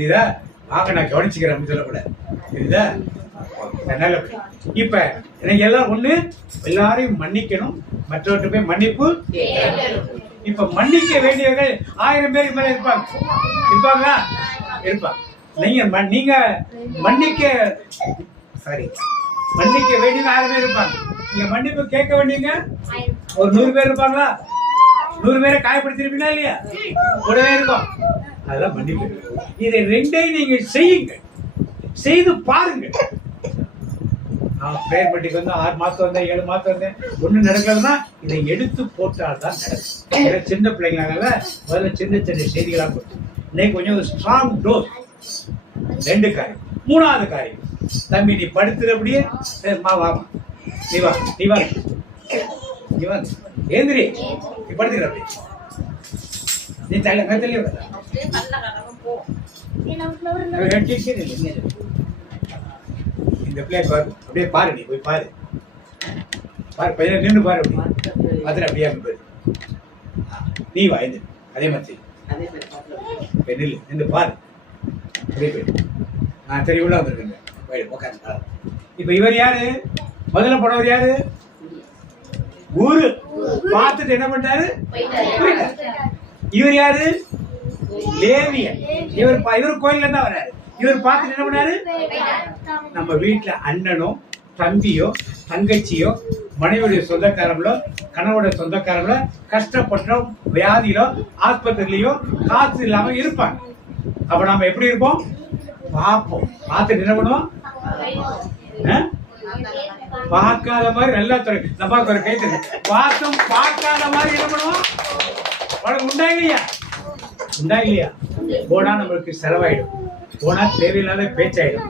இதுதா வாங்க நான் கவனிச்சுக்கிறேன் சொல்லக்கூடாது. இதுதா நல்ல. இப்ப எனக்கு எல்லாம் ஒண்ணு, எல்லாரையும் மன்னிக்கணும், மற்றவர்கிட்ட போய் மன்னிப்பு. இப்ப மன்னிக்க வேண்டியவர்கள் 1000 பேருக்கு மேல இருப்பாங்க. இருப்பாங்களா? இருப்பாங்க. நீங்க மன்னிக்க சாரி மன்னிக்க வேண்டியவங்க 1000 பேர் இருப்பாங்க. நீங்க மன்னிப்பு கேட்க வேண்டியவங்க ஒரு 100 பேர் இருப்பாங்களா? 100 பேரை காயப்படுத்திருப்பீங்களா இல்லையா? கூடவே இருக்கும். அதெல்லாம் மன்னிப்பு. இதை ரெண்டையும் நீங்க செய்யுங்க, செய்து பாருங்க. நான் பிரேயர் பட்டிக்கு வந்து 6 மாசம் வந்தேன், 7 மாசம் வந்தேன், ஒண்ணு நடக்கலன்னா இதை எடுத்து போட்டால்தான் நடக்கும். சின்ன பிள்ளைங்களால முதல்ல சின்ன சின்ன செய்திகளா போட்டு இன்னைக்கு கொஞ்சம் ஸ்ட்ராங் டோஸ். 2 காரியம். 3வது காரியம், தம்பி நீ படுத்துறபடியே வாமா, நீ வா, நீ வா, நீ வா, ஏந்திரி, நீ படுத்துக்கிற அப்படி, நீ தள்ள கத்தலே இந்த பிள்ளை பாரு, அப்படியே பாரு, நீ போய் பாரு, பாரு பையன் நின்று பாரு, அப்படி பார்த்துட்டு அப்படியே பாரு, நீ வா, எந்திரி, அதே மாதிரி நில்லு, நின்று பாரு, அப்படியே போயிடு. நான் தெரியவுள்ள வந்துருக்கேங்க, போயிடு உட்காந்து. இப்ப இவர் யாரு? முதல்ல போனவர் யாரு? குரு. பார்த்துட்டு என்ன பண்ணாரு? இவர் யாரு? லேவியன். இவர் கோயில்ல இருந்தா வர்றாரு. இவர் பார்த்துட்டு என்ன பண்ணாரு? நம்ம வீட்டுல அண்ணனோ தம்பியோ தங்கச்சியோ மனைவியுடைய சொந்தக்காரங்களோ கணவனுடைய சொந்தக்காரங்களோ கஷ்டப்பட்டோ வியாதியிலோ ஆஸ்பத்திரியிலயோ காசு இல்லாம இருப்பாங்க. அப்ப நாம எப்படி இருப்போம்? பார்ப்போம். பார்த்துட்டு என்ன பண்ணுவோம்? பார்க்காத மாதிரி நல்லா நம்ம ஒரு கை பார்த்தும் பார்க்காத மாதிரி என்ன பண்ணுவோம்? உனக்கு உண்டா இல்லையா? உண்டா இல்லையா? போனா நம்மளுக்கு செலவாயிடும், போனா தேவையில்லாத பேச்சாயிடும்,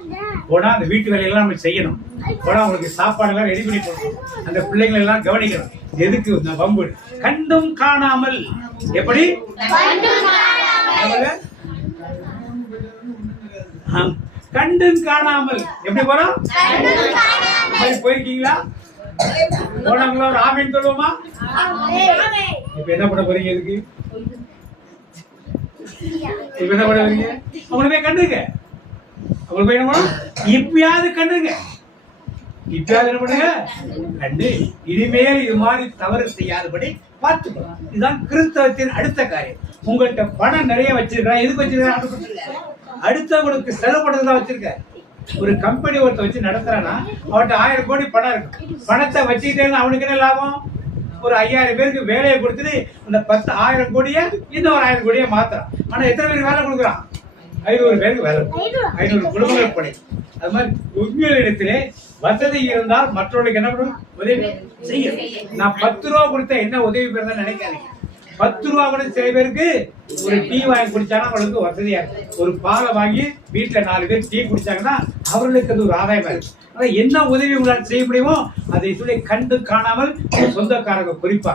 போனா அந்த வீட்டு வேலையெல்லாம் நம்ம செய்யணும், போனா உங்களுக்கு சாப்பாடு எல்லாம் ரெடி பண்ணி போடணும், அந்த பிள்ளைங்களை எல்லாம் கவனிக்கணும். எதுக்கு வம்பு? கண்டும் காணாமல். எப்படி? கண்டும் காணாமல். எப்படி போறோம்? போயிருக்கீங்களா? போனாங்களா? ஒரு ஆமீன் சொல்லுவோமா? இப்ப என்ன பண்ண போறீங்க? எதுக்கு இப்ப என்ன பண்ண போறீங்க? அவங்களை போய் கண்டுங்க, அவங்களை போய் என்ன பண்ணும்? இப்பயாவது கண்டுங்க, இப்பயாவது என்ன பண்ணுங்க? கண்டு இனிமேல் இது மாதிரி தவறு செய்யாதபடி பார்த்துக்கணும். இதுதான் கிறிஸ்தவத்தின் அடுத்த காரியம். உங்கள்கிட்ட பணம் நிறைய வச்சிருக்கா, எதுக்கு வச்சிருக்க? அடுத்தவங்களுக்கு செலவு பண்றதுதான் வச்சிருக்க. ஒரு கம்பெனி ஒருத்த வச்சு நடத்துறானா அவன்கிட்ட 1000 கோடி பணம் இருக்கு. பணத்தை வச்சுக்கிட்டே அவனுக்கு என்ன லாபம்? ஒரு 5000 பேருக்கு வேலையை கொடுத்துட்டு இந்த 10,000 கோடியை இன்னும் ஒரு 1000 கோடியை மாத்துறான். ஆனா எத்தனை பேருக்கு வேலை கொடுக்குறான்? 500 பேருக்கு வேலை, 500 குடும்பங்கள் படை. அது மாதிரி உண்மையிடத்திலே வசதி இருந்தால் மற்றவர்களுக்கு என்ன பண்ணும்? உதவி செய்யும். நான் 10 ரூபா கொடுத்தா என்ன உதவி பெறதான் நினைக்காதீங்க. 10 ரூபா கூட சில பேருக்கு ஒரு டீ வாங்கி குடிச்சாங்கன்னா அவங்களுக்கு வசதியா இருக்கும். ஒரு பாலை வாங்கி வீட்டுல 4 பேர் டீ குடிச்சாங்கன்னா அவர்களுக்கு அது ஒரு ஆதாயமா இருக்கு. ஆனா என்ன உதவி உங்களால் செய்ய முடியுமோ அதை சொல்லி கண்டு காணாமல் சொந்தக்காரங்க குறிப்பா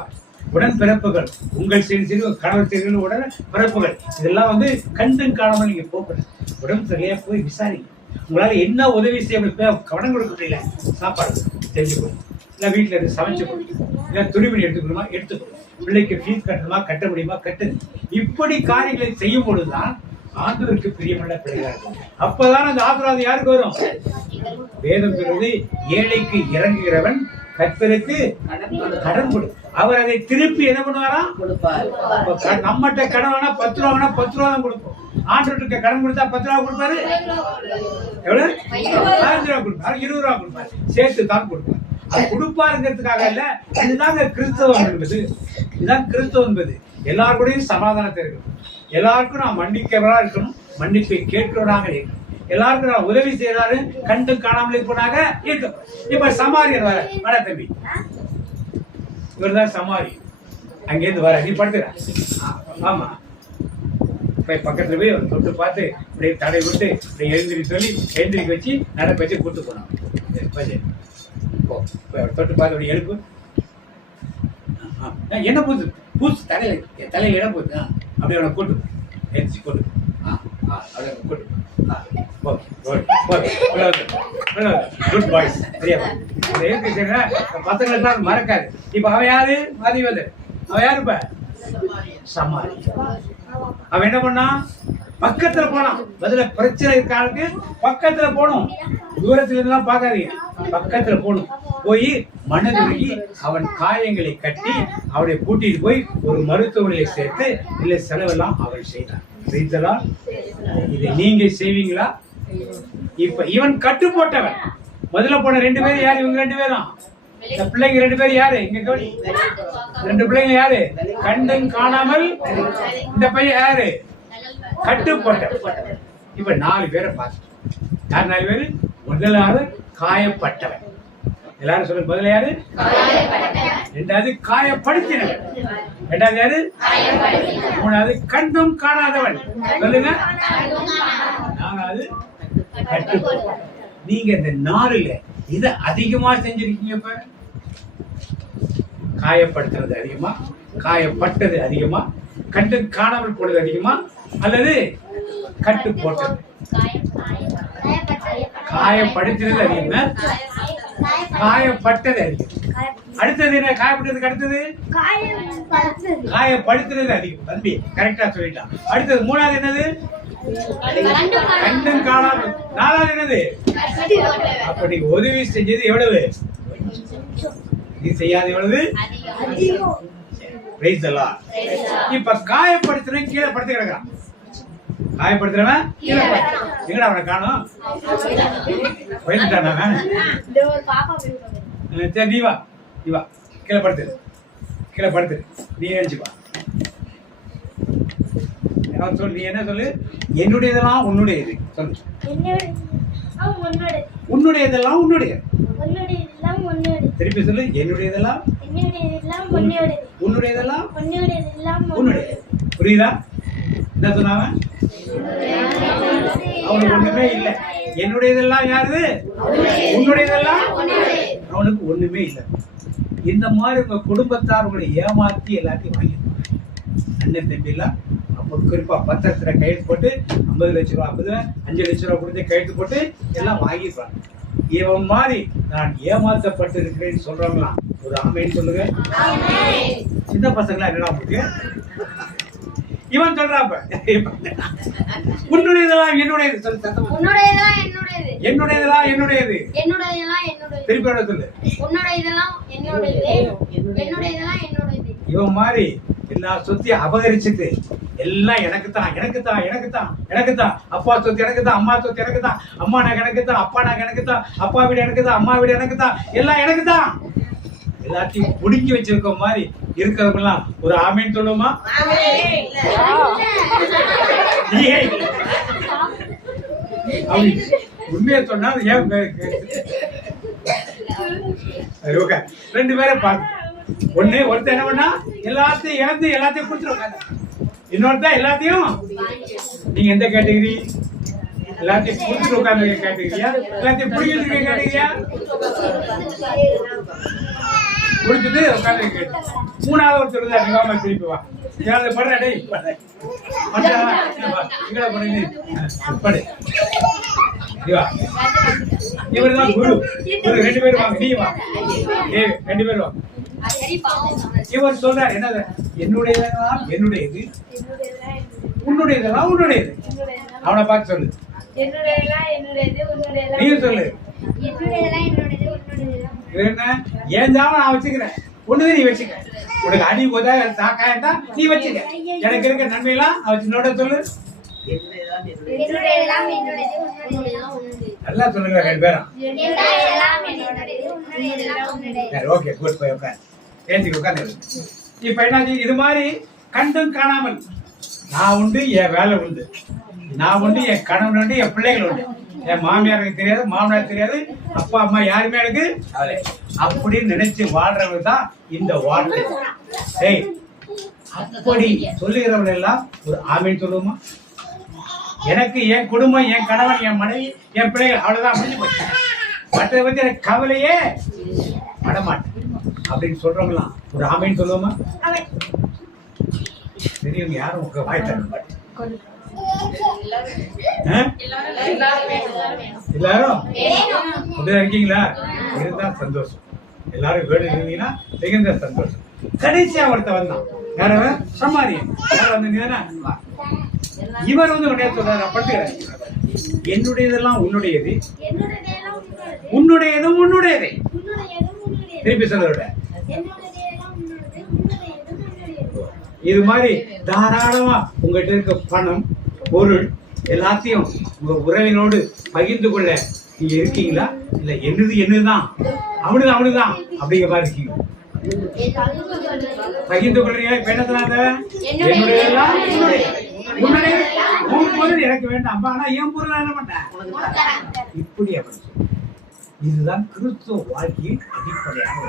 உடன் பிறப்புகள், உங்கள் செய்தி கணவர் செய்திகள் உடன் பிறப்புகள், இதெல்லாம் வந்து கண்டும் காணாமல் நீங்க போகக்கூடாது. உடம்பு சரியா போய் விசாரிங்க. உங்களால என்ன உதவி செய்ய கவனம் கொடுக்க முடியல, சாப்பாடு செஞ்சு கொடுங்க, இல்லை வீட்டுல இருந்து சமைச்சு கொடுங்க, இல்லை துணிமணி எடுத்துக்கணுமா எடுத்துக்கணும், பிள்ளைக்கு ஃபீஸ் கட்டணுமா கட்ட முடியுமா கட்டுங்க. இப்படி காரியங்களை செய்யும் பொழுதுதான் ஆண்டவருக்கு பிரியமுள்ள பிள்ளைகளா இருக்கும். அப்பதான் அந்த ஆசீர்வாதம் யாருக்கு வரும்? வேதம் சொல்வது ஏழைக்கு இறங்குகிறவன் கர்த்தருக்கு கடன் கொடு, அவர் அதை திருப்பி என்ன பண்ணுவாராம்? நம்மகிட்ட கடன் வேணா 10 ரூபா வேணா 10 ரூபா தான் கொடுப்போம். ஆண்டவருக்கு கடன் கொடுத்தா 10 ரூபா கொடுப்பாரு, எவ்வளவு? 5 ரூபா கொடுப்பாரு, 20 ரூபா கொடுப்பாரு, சேர்த்து தான் கொடுப்பாரு. அது கொடுப்பாருங்கிறதுக்காக இல்ல. இதுதாங்க கிறிஸ்தவம் என்பது. இதுதான் கிறிஸ்தவம் என்பது. எல்லாருக்கூடையும் சமாதானத்தை இருக்கணும், எல்லாருக்கும் நான் மன்னிக்கிறவராக இருக்கணும், மன்னிப்பை கேட்கிறவராக இருக்கணும், எல்லாருக்கும் நான் உதவி செய்யறாரு கண்டு காணாமல் இருப்பதாக இருக்கும். இப்ப சமாரியர் வர தம்பி, இவர்தான் சமாரி. அங்கேருந்து வர நீ படுத்துற. ஆமா, போய் பக்கத்துல போய் தொட்டு பார்த்து இப்படியே தடை விட்டு இப்படி எழுந்திரி சொல்லி எழுந்திரிக்க வச்சு நடக்க வச்சு கூட்டு போனான். தொட்டு பார்த்து அப்படி எழுப்பு. என்ன பூசு பூசு தலையில இடம் போகுது, அப்படி அவனை கூட்டு எழுச்சி கூட்டு கூட்டு. Good boys. பசங்களுக்கு மறக்காது. இப்ப அவன் யாரு? மதிவது. அவன் யாரு? இப்ப சமாரி. அவன் என்ன பண்ணான்? பக்கத்துல போனான். பதில பிரச்சனை இருக்காளுக்கு பக்கத்துல போகணும், தூரத்துல இருந்தாலும் பார்க்காதீங்க, பக்கத்துல போகணும். போய் மனதுருகி அவன் காயங்களை கட்டி அவனை கூட்டிட்டு போய் ஒரு மருத்துவமனையை சேர்த்து இல்ல செலவெல்லாம் அவள் செய்தான். இதை நீங்க செய்வீங்களா? இப்ப இவன் கட்டு போட்டவன். முதல்ல போன 2 பேரும் யாரு? இவங்க 2 பேரும். இந்த பிள்ளைங்க 2 பேரும் யாரு? இங்க கவனி. 2 பிள்ளைங்க யாரு? கண்டும் காணாமல். இந்த பையன் யாரு? கட்டு போட்டவன். இப்ப 4 பேரை பார்த்து யார் 4 பேரு? முதலாவது காயப்பட்டவன். எல்லாரும் சொல்லுங்க. முதல்ல யாரு? ரெண்டாவது காயப்படுத்தினவன். ரெண்டாவது யாரு? மூணாவது கண்டும் காணாதவன். சொல்லுங்க. நாலாவது கட்டு. நீங்க இந்த 4ல இதை அதிகமா செஞ்சிருக்கீங்க. இப்ப காயப்படுத்துறது அதிகமா, காயப்பட்டது அதிகமா, கண்டு காணாமல் போனது அதிகமா, அல்லது கட்டு போட்டது? காயப்படுத்துறது அதிகமா, காயப்பட்டது அதிகம். அடுத்தது என்ன? காயப்பட்டதுக்கு அடுத்தது காயப்படுத்துறது அதிகம். தம்பி கரெக்டா சொல்லிட்டான். அடுத்தது 3வது என்னது? கண்டும் காணாமல். 4வது என்னது? அப்ப நீங்க உதவி செஞ்சது எவ்வளவு? நீ செய்யாது எவ்வளவு? இப்ப காயப்படுத்துறவன் கீழே படுத்து கிடக்குறான். காயப்படுத்துறவன் கீழே எங்கடா அவனை காணும்? போயிட்டான். சரி நீ வா, நீ வா, கீழே படுத்துரு, கீழே படுத்துரு. நீ எழுச்சுப்பா. சொல்லு, நீ என்ன சொல்லு? என்னுடையதெல்லாம் உன்னுடையது சொல்லு. உன்னுடையதெல்லாம் உன்னுடைய. திருப்பி சொல்லு. என்னுடையதெல்லாம் உன்னுடையதெல்லாம் உன்னுடைய. புரியுதா? என்ன சொன்னாங்க? அவனுக்கு ஒண்ணுமே இல்லை. என்னுடையதெல்லாம் யாரு? உன்னுடையதெல்லாம் அவனுக்கு ஒண்ணுமே இல்லை. இந்த மாதிரி உங்க குடும்பத்தார் உங்களை ஏமாத்தி எல்லாத்தையும் வாங்கிருப்பாங்க. அண்ணன் தம்பி எல்லாம் அப்போ குறிப்பா பத்திரத்துல கையெழுத்து போட்டு 50 லட்ச ரூபா 5 லட்ச ரூபா கொடுத்து கையெழுத்து போட்டு எல்லாம் வாங்கிருப்பாங்க. இவன் மாதிரி நான் ஏமாற்றப்பட்டு இருக்கிறேன்னு சொல்றவங்களாம் ஒரு ஆமைன்னு சொல்லுங்க. சின்ன பசங்களா என்னடா உங்களுக்கு? இவன் சொல்றாப்ப உன்னுடையதெல்லாம் என்னுடையது சொல்லு. சத்தமா உன்னுடையதெல்லாம் என்னுடையது. என்னுடையதெல்லாம் என்னுடையது. என்னுடையதெல்லாம் என்னுடையது. திருப்பி வர சொல்லு. உன்னுடையதெல்லாம் என்னுடையது. என்னுடையதெல்லாம் என்னுடையது. இவன் மாதிரி எல்லா சொத்தையும் அபகரிச்சுட்டு எல்லாம் எனக்கு தான் எனக்கு தான் எனக்கு தான் எனக்கு தான், அப்பா சொத்து எனக்கு தான், அம்மா சொத்து எனக்கு தான், அம்மா நான் எனக்கு தான், அப்பா நான் எனக்கு தான், அப்பா வீடு எனக்கு தான், அம்மா வீடு எனக்கு தான், எல்லாம் எனக்கு தான். எல்லாத்தையும் புடுங்கி வச்சிருக்க மாதிரி இருக்கிறவங்க எல்லாம் ஒரு ஆமேன்னு சொல்லுமா? அப்படி உண்மையை சொன்னா ஏன் சரி, ஓகே. 2 பேரை பார்த்து ஒருத்தர் என்ன பண்ணா எல்லாத்தையும் இழந்து எல்லாத்தையும் கொடுத்துருவாங்க. இன்னொருத்தர் எல்லாத்தையும் நீங்க எந்த கேட்டகிரி? எல்லாத்தையும் கொடுத்துட்டு உட்காந்து கேட்டகிரியா? எல்லாத்தையும் பிடிக்கிட்டு கேட்டகிரியா? குடிச்சிட்டு உட்காந்து கேட்டு 3வது ஒருத்தர் இருந்தா நிகாம திருப்பி வா யாரு படுறா டேய் இங்கட பண்ணி படு இவர்தான் குரு. 2 பேரும் வாங்க, நீ வா. 2 பேரும் வாங்க. இவர் சொல்றார் என்னது? என்னுடையதெல்லாம் என்னுடையது, உன்னுடையதெல்லாம் உன்னுடையது. அவனை பார்த்து சொல்லு. நீ சொல்லு. என்ன ஏன் ஜாம நான் வச்சுக்கிறேன், ஒண்ணுதான் நீ வச்சுக்க. உனக்கு அடி போதா தாக்காயத்தா நீ வச்சுக்க. எனக்கு இருக்க நன்மையெல்லாம் அவச்சு நோட சொல்லு. நல்லா சொல்லுங்க 2 பேரும். ஓகே குட் போய் உட்காந்து ஏஞ்சி உட்காந்து. இப்ப என்ன இது மாதிரி கண்டும் காணாமல் நான் உண்டு, என் வேலை உண்டு, நான் உண்டு, என் கணவன் உண்டு, என் பிள்ளைகள் உண்டு, என் மாமியாருக்கு தெரியாது, மாமனார் தெரியாது, அப்பா அம்மா யாருமே எனக்கு அப்படின்னு நினைச்சு வாழ்றவங்க தான் இந்த வாழ்க்கை. டேய் அப்படி சொல்லுகிறவங்க எல்லாம் ஒரு ஆமீன் சொல்லுவோமா? எனக்கு என் குடும்பம், என் கணவன், என் மனைவி, என் பிள்ளைகள் அவ்வளவுதான் முடிஞ்சு போச்சு, மற்றதை பத்தி எனக்கு கவலையே படமாட்டேன் அப்படின்னு சொல்றவங்களாம் ஒரு ஆமீன் சொல்லுவோமா? பெரியவங்க யாரும் உங்க வாய் தர மாட்டேன். எல்லாரும் இருக்கீங்களா? இருந்தா சந்தோஷம். எல்லாரும் வீடு இருந்தீங்கன்னா மிகுந்த சந்தோஷம். கடைசியா ஒருத்த வந்தான், யாரவன்? சமாரியன். யார் வந்தீங்கன்னா இவர் வந்து உடைய சொல்றாரு, படுத்துக்கிறேன். என்னுடையதெல்லாம் உன்னுடையது, உன்னுடையதும் உன்னுடையது. திருப்பி சொல்ல. இது மாதிரி தாராளமா உங்ககிட்ட இருக்க பணம், பொருள் எல்லாத்தையும் உங்க உறவினோடு பகிர்ந்து கொள்ள நீங்க இருக்கீங்களா? இல்ல என்னதுதான் அவனுதான் அப்படிங்கிற மாதிரி இருக்கீங்க? பகிர்ந்து கொள்றீங்களா? இப்ப என்னதுலாம் உன்னுடைய பொருள் எனக்கு வேண்டாம், ஆனா என் பொருள் என்ன பண்ண இப்படி அப்படி சொல்ல. இதுதான் கிறிஸ்துவ வாழ்க்கையின் அடிப்படையாக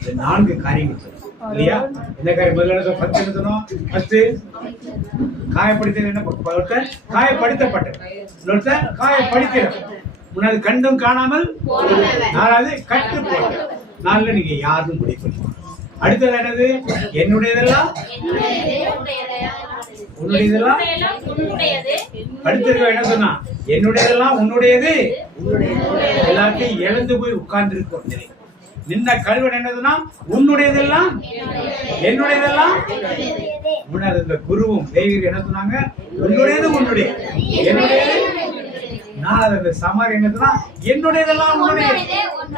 இந்த 4 காரியங்கள் சொல்லுங்க இல்லையா? என்ன காரியம்? முதல்ல ஃபர்ஸ்ட் எழுதணும். ஃபர்ஸ்ட் காயப்படுத்தல். என்ன காயப்படுத்தப்பட்டது, காயப்படுத்தினது. 3வது கண்டும் காணாமல், 4வது கற்று போட்டது. 4ல நீங்க யாரும் முடிவு பண்ணுவாங்க. அடுத்தது என்னது? என்னுடையதெல்லாம் உன்னுடையதெல்லாம். அடுத்திருக்க என்ன சொன்னா? என்னுடையதெல்லாம் உன்னுடையது. எல்லாத்தையும் இழந்து போய் உட்கார்ந்து இருக்கும் நிலை. நின்ன கல்வன் என்னதுன்னா உன்னுடையதெல்லாம் என்னுடையதெல்லாம். முன்னாடி இந்த குருவும் தெய்வீகம் என்ன சொன்னாங்க? உன்னுடையது உன்னுடைய, என்னுடையது. 4வது சமாரி என்னதுன்னா என்னுடையதெல்லாம் உன்னுடையது,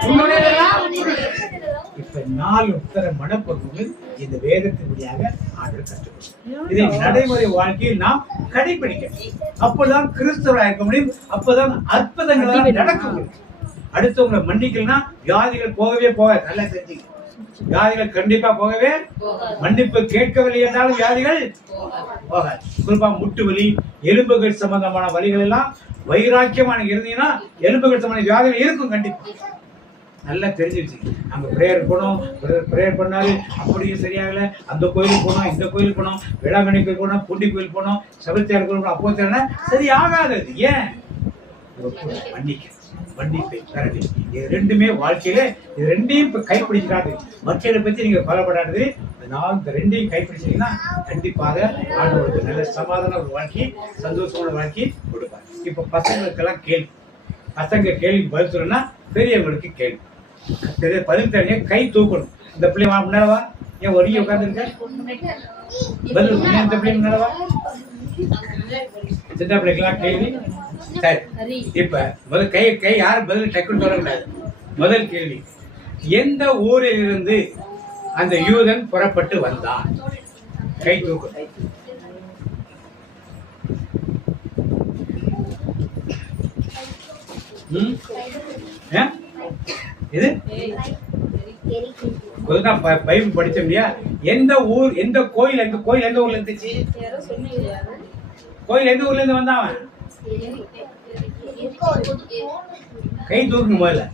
உன்னுடையதெல்லாம். இப்ப 4 உத்தர மனப்பொருள் இந்த வேதத்தினுடையாக ஆண்டு கற்றுக்கொள்ளும். இதை நடைமுறை வாழ்க்கையில் நாம் கடைபிடிக்கணும். அப்பதான் கிறிஸ்தவராக இருக்க முடியும், அப்பதான் அற்புதங்கள் நடக்க முடியும். அடுத்தவங்களை மன்னிக்கலன்னா வியாதிகள் போகவே போகாது. நல்லா தெரிஞ்சுங்க, வியாதிகள் கண்டிப்பா போகவே. மன்னிப்பு கேட்கவில்லை என்றாலும் வியாதிகள் போகாது. குறிப்பா முட்டு வலி, எலும்புகள் சம்பந்தமான வலிகள் எல்லாம் வைராக்கியமான இருந்தீங்கன்னா எலும்புகள் சம்பந்த வியாதிகள் இருக்கும் கண்டிப்பா. நல்லா தெரிஞ்சு வச்சுக்க. அங்க பிரேயர் போனோம், பிரேயர் பண்ணாரு, அப்படியும் சரியாகல, அந்த கோயிலுக்கு போனோம், இந்த கோயிலுக்கு போனோம், வேளாங்கண்ணி கோயில் போனோம், பூண்டி கோயில் போனோம், சபரித்தார் கோயில் போனோம், அப்போ தெரியல சரி ஆகாது. ஏன்? மன்னிப்பை தரது. இது 2மே வாழ்க்கையில இது 2யும் இப்ப கைப்பிடிக்கிறாரு. மற்றதை பத்தி நீங்க கவலைப்படாது. இந்த 2யும் கைப்பிடிச்சீங்கன்னா கண்டிப்பாக ஆண்டவருக்கு நல்ல சமாதான ஒரு வாழ்க்கை, சந்தோஷமான வாழ்க்கை கொடுப்பார். இப்ப பசங்களுக்கெல்லாம் கேள்வி, பசங்க கேள்வி பதில் சொல்லணும்னா பெரியவங்களுக்கு கேள்வி பதில் தனியா கை தூக்கணும். இந்த பிள்ளை முன்னாலவா, ஏன் ஒருங்கி உட்காந்துருக்க பதில் இந்த பிள்ளை முன்னாலவா. சின்ன பிள்ளைக்கெல்லாம் கேள்வி. சரி, இப்ப முதல் கை யாரும் பதில் டக்குன்னு சொல்லக்கூடாது. முதல் கேள்வி, எந்த ஊரில் இருந்து அந்த யூதன் புறப்பட்டு வந்தான்? கை தூக்கணும். இது இப்போதான் பைபிள் படிச்சோம் இல்லையா? எந்த ஊர், எந்த கோயில், எந்த கோயில் எந்த ஊர்ல இருந்துச்சு? கோயில் எந்த ஊர்ல இருந்து வந்தான் அவன்? கை தூக்கணும் முதல்ல.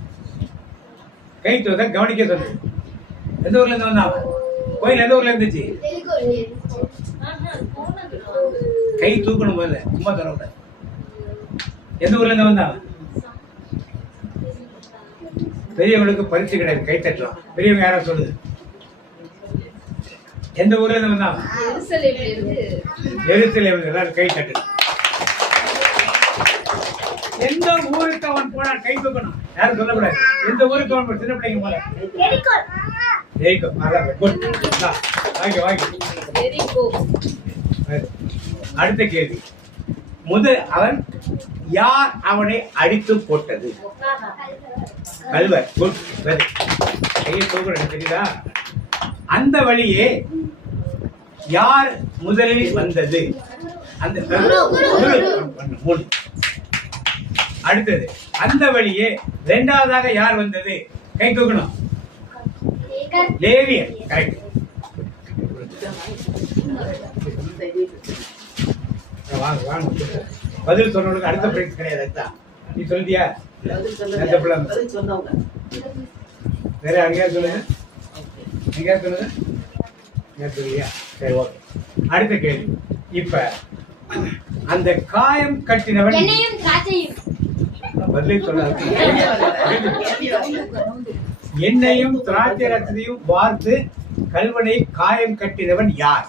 கை தூக்க கவனிக்க சொல்லு. எந்த ஊர்ல இருந்து வந்தான் அவன்? கோயில் எந்த ஊர்ல இருந்துச்சு? கை தூக்கணும் முதல்ல, சும்மா தரக்கூடாது. எந்த ஊர்ல இருந்து வந்தான் அவன்? பெரியவங்களுக்கு பரிசு கிடையாது, கை தட்டலாம். பெரியவங்க யாரும் சொல்லுது. எந்த ஊர்ல இருந்து வந்தான்? எருசலேம். எல்லாரும் கை தட்டு. எந்த ஊருக்கு அவன் போனான்? கை தூக்கணும். யாரும் சொல்லக்கூடாது. எந்த ஊருக்கு அவன் போன? சின்ன பிள்ளைங்க போல. அடுத்த கேள்வி. அவன் யார் அவனை அடித்து போட்டது? கல்வர். குட். கையை தூக்குறது தெரியுதா? அந்த வழியே யார் முதலில் வந்தது? அந்த அடுத்தது அந்த வழியே இரண்டாவதாக யார் வந்தது? கை தூக்கணும். லேவியர். கரெக்ட். வாங்க வாங்க. பதில் சொன்னவங்களுக்கு அடுத்த பிரைஸ் கிடையாது. நீ சொல்லியா? வேற யாரையா சொல்லுங்க. நீங்க சொல்லுங்க. சொல்லியா? சரி, ஓகே. அடுத்த கேள்வி. இப்ப அந்த காயம் கட்டினவன் பதிலை சொன்னார். எண்ணெயும் திராட்சை ரசத்தையும் பார்த்து கல்வனை காயம் கட்டினவன் யார்?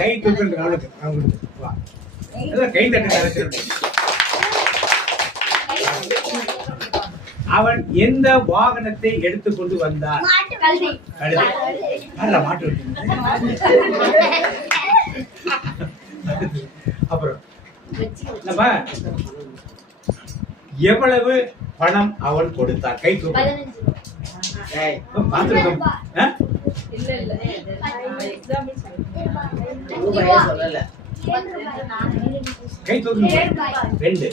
கை தூக்கு. கை தட்டு. அவன் எந்த வாகனத்தை எடுத்துக்கொண்டு வந்தான்? மாட்டு. அப்புறம் எவ்வளவு பணம் அவன் கொடுத்தான்? கை தூக்கு. கை தூக்கு. 2.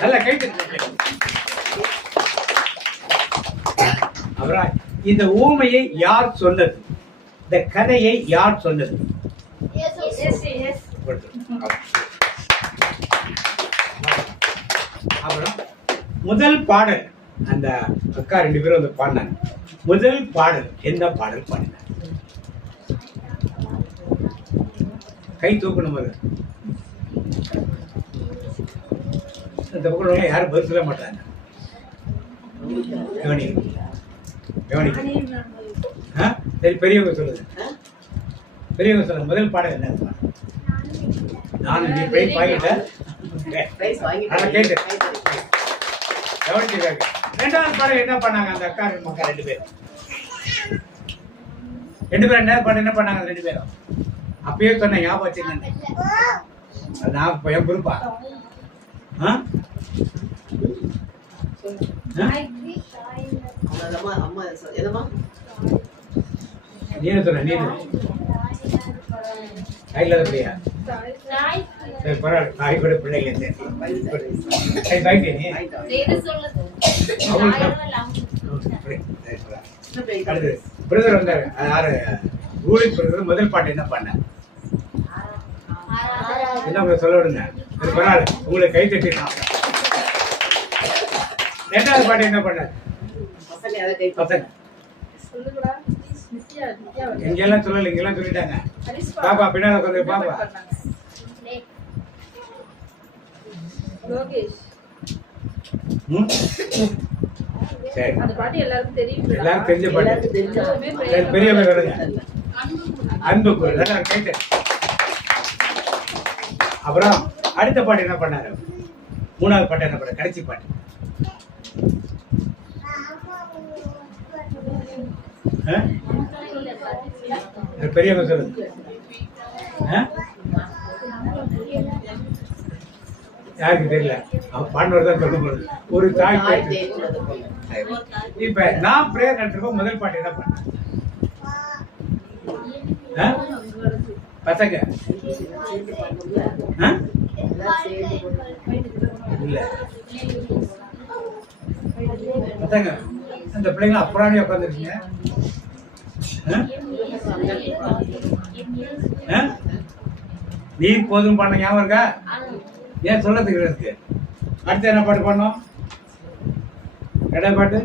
நல்ல கை தூக்கு. அப்புறம் இந்த ஊமையை யார் சொன்னது? இந்த கதையை யார் சொன்னது? அப்புறம் முதல் பாடல், அந்த அக்கா 2 பேரும் வந்து பாடினாங்க. முதல் பாடல் எந்த பாடல் பாடினாங்க? கை தூக்கணும். இந்த பக்கம் யாரும் பதில் சொல்ல மாட்டாங்க. சரி, பெரியவங்க சொல்லுங்க. பெரியவங்க சொல்லுங்க. முதல் பாடல் என்ன? நான் நீ பிரைஸ் வாங்கிட்டேன். கேட்டு கவனிச்சிருக்காங்க. ரெண்டாவது பாடல் என்ன பண்ணாங்க அந்த அக்கா மக்கா 2 பேரும்? 2 பேரும் என்ன பண்ணாங்க? 2 பேரும் அப்பயே சொன்ன ஞாபகம் வச்சுங்க. நான் என் பொறுப்பா? நீ என்ன சொன்ன? நீ கையில் அப்படியா? சரி, பரவாயில்ல. நாய் கூட பிள்ளைங்க பிரதர் வந்தாரு. முதல் பாட்டு என்ன பண்ண? என்ன சொல்ல விடுங்க. பரவாயில்ல, உங்களுக்கு கை தட்டிட்டான். ரெண்டாவது பாட்டு என்ன பண்ண? பசங்க எங்கெல்லாம் சொல்லல, இங்கெல்லாம் சொல்லிட்டாங்க. பாப்பா பின்னால கொஞ்சம் பாப்பா. சரி, எல்லாரும் தெரிஞ்ச பாட்டு. பெரியவங்க வருங்க. அன்பு குரல். கேட்டு அப்புறம் அடுத்த பாட்டு என்ன பண்ணாரு? மூணாவது பாட்டு என்ன பண்ண? கடைசி பாட்டு பெரியவங்க சொல்லுங்க. யாருக்கு தெரியல. அவன் பாண்டவர் தான் சொல்ல போறது. ஒரு தாய் பாட்டு. இப்ப நான் பிரேயர் நடத்துறப்ப முதல் பாட்டு என்ன பண்ண? பசங்க இல்ல பசங்க அந்த பிள்ளைங்க அப்புறானே உட்காந்துருக்கீங்க? நீ போதும் பண்ண ஞாபகம் இருக்கா? ஏன் சொல்லத்துக்கு இருக்கு? அடுத்து என்ன பாட்டு பண்ணோம்? என்ன பாட்டு?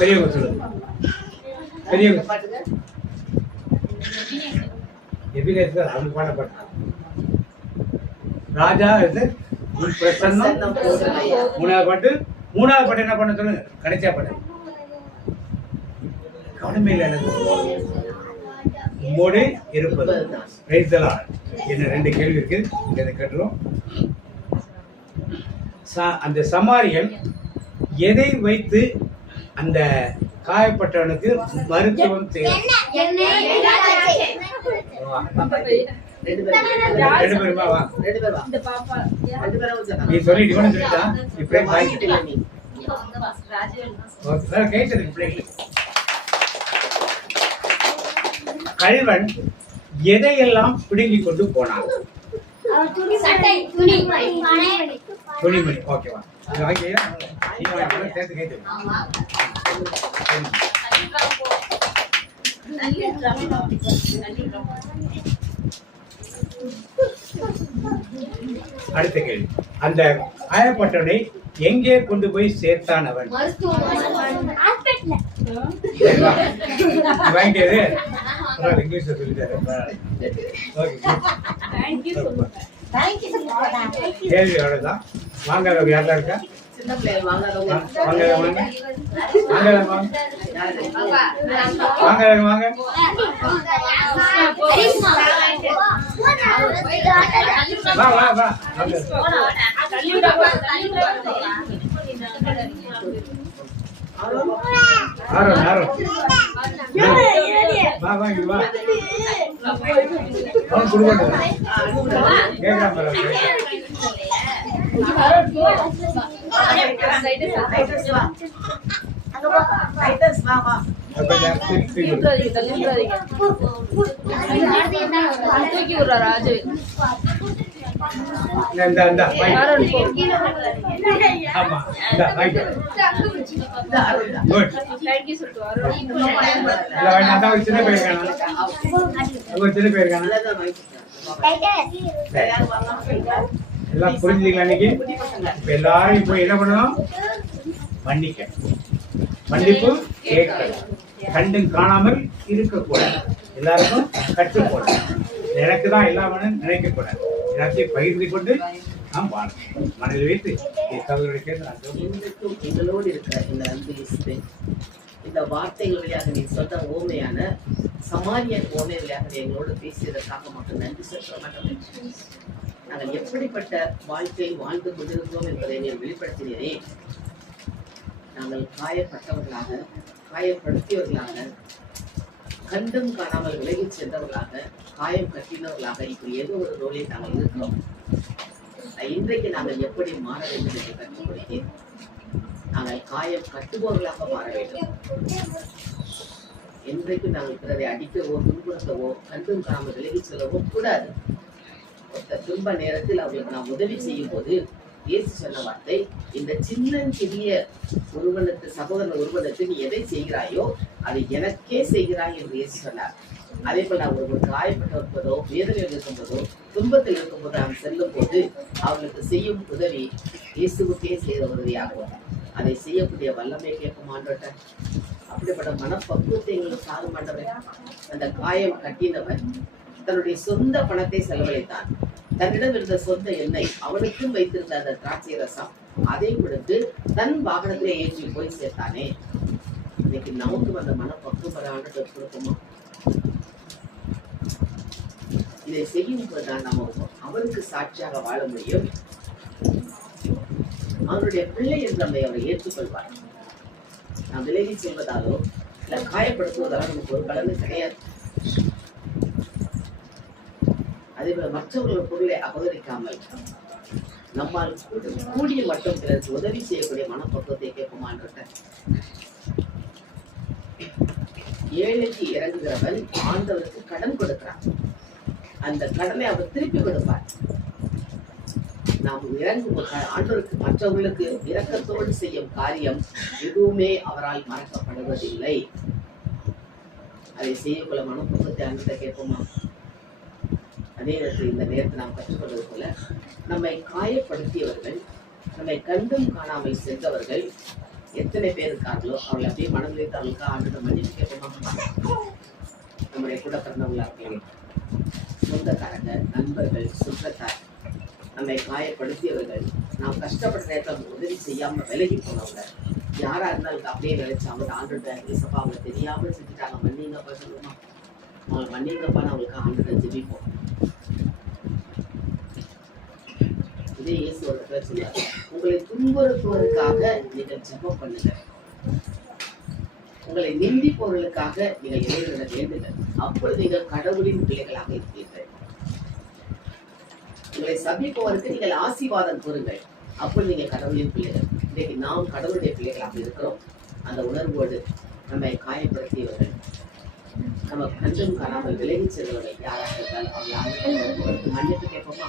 பெரியவங்க சொல்லுங்க. பெரியவங்க எபினேசர் அவங்க பாட பாட்டு. ராஜா இது பிரசன்னம். மூணாவது பாட்டு என்ன பண்ண சொல்லுங்க. கடைசியா பாட்டு கவனமே இல்லை எனக்கு. உம்மோடு இருப்பது என்ன 2 கேள்வி இருக்கு. இதை கேட்டுரும். அந்த சமாரியன் எதை வைத்து அந்த காயப்பட்டவனுக்கு மருத்துவம் செய்யும்? நீ சொல்லிட்டு சொல்லிட்டா கல்வன் எதையெல்லாம் பிடுங்கிக் கொண்டு போனான்? துணிமணி. ஓகேவா? சேர்த்து கேட்டு அடுத்த கேள்வி. அந்த காயப்பட்டவனை எங்கே கொண்டு போய் சேர்த்தான் அவன்? இங்கிலீஷ்ல சொல்லிட்டாரு. கேள்வி அவ்வளவுதான். வாங்க, யாரெல்லாம் இருக்கா? சின்ன பிள்ளைகள் வாங்காதவங்க வாங்க வாங்க வா வா வா. ஆரோன் ஆரோன் வா வா இங்க வா. அவன் குடும்பம் கேக்குறான் பாரு. தூக்கி விடுறா ராஜு. எல்லாம் புரிஞ்சுக்கலாம். இன்னைக்கு இப்ப எல்லாரும் இப்போ என்ன பண்ணணும்? மன்னிக்க, மன்னிப்பு கேட்கணும், கண்டும் காணாமல் இருக்கக்கூடாது, எல்லாருக்கும் கற்றுக்கூடாது, எனக்கு தான் எல்லாமே நினைக்கக்கூடாது, எல்லாத்தையும் பகிர்ந்து கொண்டு நாம் வாழணும். மனதில் வைத்து எங்களோடு இருக்கிற இந்த அன்பு இயேசுவே, இந்த வார்த்தைகள் வழியாக நீ சொன்ன ஓமையான சமாரியன் ஓமை வழியாக எங்களோடு பேசியதற்காக மட்டும் நன்றி செலுத்த மாட்டோம். நாங்கள் எப்படிப்பட்ட வாழ்க்கை வாழ்ந்து கொண்டிருக்கிறோம் என்பதை நீ வெளிப்படுத்தினே. நாங்கள் காயப்பட்டவர்களாக, காயப்படுத்தியவர்களாக, கண்டும் காணாமல் விலகி சென்றவர்களாக, காயம் கட்டினவர்களாக இப்படி ஏதோ ஒரு ரோலில் நாங்கள் இருக்கிறோம். இன்றைக்கு நாங்கள் எப்படி மாற வேண்டும் என்று கற்றுக் கொடுத்தேன். நாங்கள் காயம் கட்டுபவர்களாக மாற வேண்டும். இன்றைக்கு நாங்கள் பிறரை அடிக்கவோ துன்புறுத்தவோ கண்டும் காணாமல் விலகி செல்லவோ கூடாது. துன்ப நேரத்தில் அவர்களுக்கு நாம் உதவி செய்யும் போது இயேசு சொன்ன வார்த்தை, இந்த சின்ன ஒருவனுக்கு, சகோதரன் ஒருவனுக்கு நீ எதை செய்கிறாயோ அதை எனக்கே செய்கிறாய் என்று இயேசு சொன்னார். அதே போல ஒரு காயப்பட்டிருப்பதோ, வேதனையில் இருக்கும்போதோ, துன்பத்தில் இருக்கும்போது நாம் செல்லும் போது அவர்களுக்கு செய்யும் உதவி இயேசுவுக்கே செய்த உதவியாகும். அதை செய்யக்கூடிய வல்லமை கேட்கும் ஆண்டவர்கிட்ட. அப்படிப்பட்ட மனப்பக்குவத்தை எங்களுக்கு சாத மாட்டவர். அந்த காயம் கட்டினவர் தன்னுடைய சொந்த பணத்தை செலவழித்தான். தன்னிடம் இருந்த சொந்த எண்ணெய், அவனுக்கும் வைத்திருந்த அந்த திராட்சை ரசம், அதை கொடுத்து தன் வாகனத்திலே ஏற்றி போய் சேர்த்தானே. இன்னைக்கு நமக்கு அந்த மனப்பக்குவம் ஆண்டு கொடுக்குமா? இதை செய்யும் போதுதான் நம்ம அவருக்கு சாட்சியாக வாழ முடியும். அவருடைய பிள்ளை என்று நம்மை அவரை ஏற்றுக்கொள்வார். நாம் விலகி செல்வதாலோ இல்ல காயப்படுத்துவதாலோ நமக்கு ஒரு பலனு கிடையாது. அதே போல மற்றவர்கள் பொருளை அபகரிக்காமல் நம்மால் கூடிய மட்டும் பிறருக்கு உதவி செய்யக்கூடிய மனப்பக்குவத்தை கேட்போமான்ற. ஏழைக்கு இறங்குகிறவன் ஆண்டவருக்கு கடன் கொடுக்கிறான். அந்த கடனை அவர் திருப்பி கொடுப்பார். நாம் இறங்கும் ஆண்டவருக்கு மற்றவர்களுக்கு இரக்கத்தோடு செய்யும் காரியம் எதுவுமே அவரால் மறக்கப்படுவதில்லை. அதை செய்யக்குள்ள மனப்பூர்வத்தை ஆண்டவரை கேட்போமா? அதே நேரத்தில் இந்த நேரத்தை நாம் கற்றுக்கொள்வது போல நம்மை காயப்படுத்தியவர்கள், நம்மை கண்டும் காணாமல் சென்றவர்கள் எத்தனை பேர் இருக்காங்களோ அவங்களை அப்படியே மனம் வைத்து அவங்களுக்கு ஆண்டு மன்னிப்பு கேட்போமா? நம்முடைய கூட பிறந்தவங்களா இருக்கலாம், சொந்தக்காரங்க, நண்பர்கள், சுற்றத்தார், நம்மை காயப்படுத்தியவர்கள், நாம் கஷ்டப்பட்ட நேரத்தில் உதவி செய்யாம விலகி போனவங்க, யாரா இருந்தாலும் அப்படியே நினைச்சு அவங்க ஆண்டுகிட்ட இசப்பா அவங்க தெரியாம செஞ்சுட்டாங்க, மன்னிங்கப்பா சொல்லுமா? அவங்க மன்னிங்கப்பான்னு அவங்களுக்கு ஆண்டுகிட்ட ஜெபிப்போம். இதே இயேசு ஒரு இடத்துல சொல்லுவாங்க, உங்களை துன்புறுத்துவதற்காக நீங்கள் ஜெபம் பண்ணுங்க, உங்களை நிந்திப்பவர்களுக்காக நீங்கள் இறைவனை வேண்டுங்கள், அப்பொழுது நீங்கள் கடவுளின் பிள்ளைகளாக இருப்பீர்கள். உங்களை சபிப்பவருக்கு நீங்கள் ஆசீர்வாதம் கூறுங்கள், அப்பொழுது நீங்க கடவுளின் பிள்ளைகள். இன்றைக்கு நாம் கடவுளுடைய பிள்ளைகளாக இருக்கிறோம். அந்த உணர்வோடு நம்மை காயப்படுத்தியவர்கள், நம்ம கண்டும் காணாமல் விலகி செல்வர்கள் யாராக இருந்தாலும் அவங்க யாருக்கு மன்னிப்பு கேட்போமா?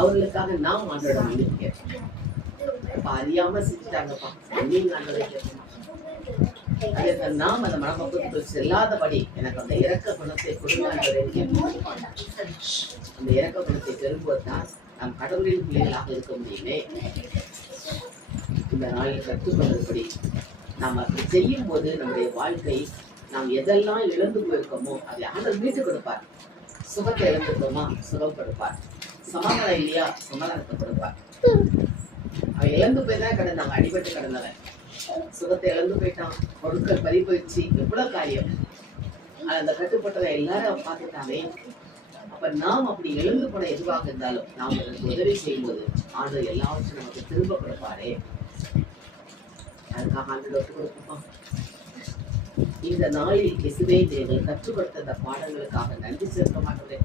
அவர்களுக்காக நாம் ஆண்டோட மன்னிப்பு கேட்போம். அப்ப அறியாம செஞ்சுட்டாங்கப்பா, நீங்க ஆண்டோட கேட்போமா? அதற்கு நாம் அந்த மனப்பக்குவத்துக்கு செல்லாதபடி எனக்கு அந்த இரக்க குணத்தை கொடுங்க. அந்த இரக்க குணத்தை பெறும்போதுதான் நாம் கடவுளின் பிள்ளைகளாக இருக்க முடியுமே. இந்த நாளில் கற்றுக்கொண்டபடி நாம் அப்படி செய்யும் போது நம்முடைய வாழ்க்கை நாம் எதெல்லாம் இழந்து போயிருக்கோமோ அதை ஆண்டவர் மீட்டு கொடுப்பார். சுகத்தை இழந்துட்டோமா, சுகம் கொடுப்பார். சமாதானம் இல்லையா, சமாதானத்தை கொடுப்பார். அவன் இழந்து போய் தான் கிடந்தாங்க, அடிபட்டு கிடந்தவன் சுகத்தை இழந்து போயிட்டான், பொருட்கள் பறி போயிடுச்சு, எவ்வளவு காரியம். அந்த கட்டுப்பட்டதை எல்லாரும் பார்த்துட்டாவே. அப்ப நாம் அப்படி எழுந்து போன எதுவாக இருந்தாலும் நாம் அதற்கு உதவி செய்யும் போது ஆண்டவர் எல்லாவற்றையும் நமக்கு திரும்ப கொடுப்பாரே. அதுக்காக ஆண்டவர் ஒட்டு கொடுப்போம். இந்த நாளில் இயேசுவே எங்கள் கற்றுக் கொடுத்த அந்த பாடங்களுக்காக நன்றி செலுத்த மாட்டோம்.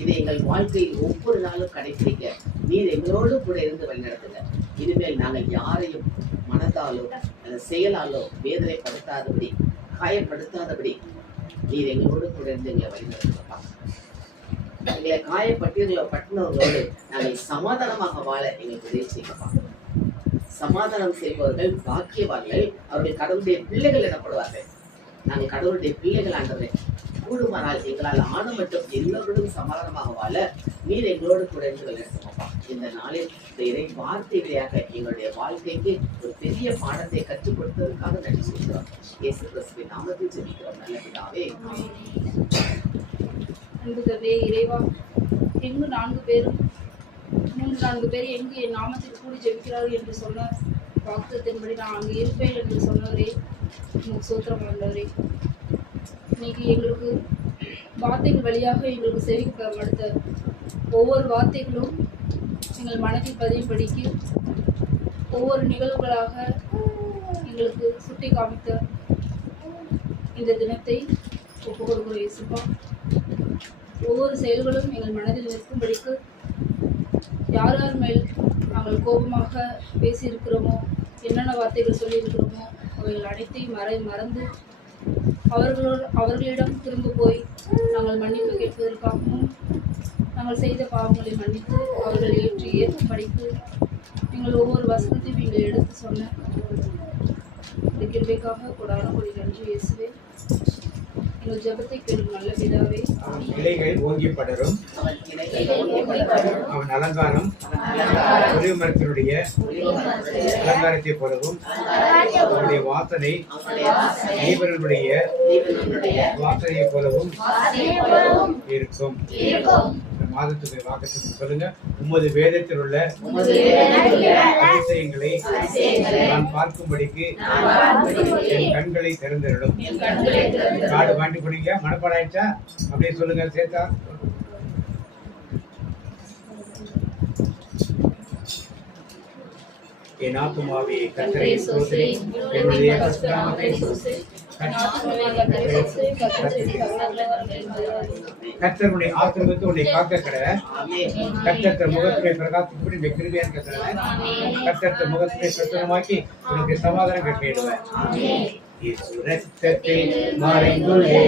இதை எங்கள் வாழ்க்கையில் ஒவ்வொரு நாளும் கடைபிடிக்க நீர் எங்களோடு கூட இருந்து வழிநடத்துங்க. இனிமேல் நாங்கள் யாரையும் மனதாலோ அல்லது செயலாலோ வேதனைப்படுத்தாதபடி, காயப்படுத்தாதபடி நீர் எங்களோடு கூட இருந்து எங்களை வழிநடத்துங்கப்பா. எங்களை காயப்பட்டவர்களோடு நாங்கள் சமாதானமாக வாழ எங்களுக்கு உதவி செய்யப்பா. சமாதானம் செய்பவர்கள் பாக்கியவான்கள், அவர்கள் கடவுளுடைய பிள்ளைகள் எனப்படுவார்கள். நாங்கள் கடவுளுடைய பிள்ளைகள் ஆண்டவரே, கூடுமானால் எங்களால் ஆன மட்டும் எல்லோருடன் சமாதானமாக வாழ நீர் எங்களோடு கூட இருந்து வழிநடத்துங்கப்பா. இந்த நாளில் இந்த இறை வார்த்தை வழியாக எங்களுடைய வாழ்க்கைக்கு ஒரு பெரிய பாடத்தை கற்றுக் கொடுத்ததற்காக நன்றி சொல்கிறோம். இயேசு கிறிஸ்துவின் நாமத்தில் ஜெபிக்கிறோம் நல்ல பிதாவே. அன்புதவே இறைவா, எங்கு 4 பேரும் 3-4 பேர் எங்கு என் நாமத்தில் கூடி ஜெபிக்கிறார்கள் என்று சொன்ன வாக்குத்தத்தின்படி நான் அங்கு இருப்பேன் என்று சொன்னவரே, உங்களுக்கு சூத்திரம் ஆண்டவரே. இன்னைக்கு எங்களுக்கு வார்த்தைகள் வழியாக எங்களுக்கு செவிக்கப்பட்ட ஒவ்வொரு வார்த்தைகளும் எங்கள் மனதில் பதியும்படிக்கு ஒவ்வொரு நிகழ்வுகளாக எங்களுக்கு சுட்டி காமித்த இந்த தினத்தை ஒப்புக்கொடுக்கிறோம் இயேசுப்பா. ஒவ்வொரு செயல்களும் எங்கள் மனதில் நிற்கும்படிக்கு யார் யார் மேல் நாங்கள் கோபமாக பேசியிருக்கிறோமோ, என்னென்ன வார்த்தைகள் சொல்லியிருக்கிறோமோ அவைகள் அனைத்தையும் மறந்து அவர்களிடம் திரும்ப போய் நாங்கள் மன்னிப்பு கேட்பதற்காகவும் நாங்கள் செய்த பாவங்களை மன்னித்து அவர்கள் ஏற்கும்படிக்கு நீங்கள் ஒவ்வொரு வசனத்தையும் நீங்கள் எடுத்து சொன்ன இந்த கிருபைக்காக கொடான கொடி நன்றி இயேசுவே. எங்கள் ஜெபத்தை கேளும் நல்ல பிதாவே. இலைகள் ஓங்கி படரும், அவன் அலங்காரம் ஒரே மரத்தினுடைய அலங்காரத்தை போலவும், அவனுடைய வாசனை நெய்பர்களுடைய வாசனையை போலவும் இருக்கும். மாதத்துக்கு வாக்கத்துக்கு சொல்லுங்க. உமது வேதத்தில் உள்ள அதிசயங்களை நான் பார்க்கும்படிக்கு என் கண்களை திறந்திடும். காடு வாண்டி போனீங்க, மனப்பாடம் ஆயிடுச்சா? அப்படியே சொல்லுங்க சேர்த்தா. என் ஆத்துமாவே கர்த்தரை ஸ்தோத்திரி, என்னுடைய பரிசுத்தநாமத்தை ஸ்தோத்திரி. கர்த்தருடைய ஆசீர்வாதத்தை உன்னை காக்க கடை. கர்த்தர் முகத்திலே பிரகாசிப்படி இந்த கிருபையா இருக்க கடை. கர்த்தர் முகத்திலே பிரசன்னமாக்கி உனக்கு சமாதானம் கட்டிடுவேன். ரத்தத்தில் மறைந்துள்ளே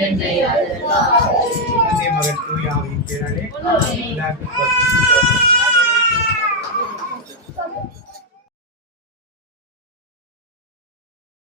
தந்தை மகன் தூய ஆவியின் பேராலே எல்லாருக்கும்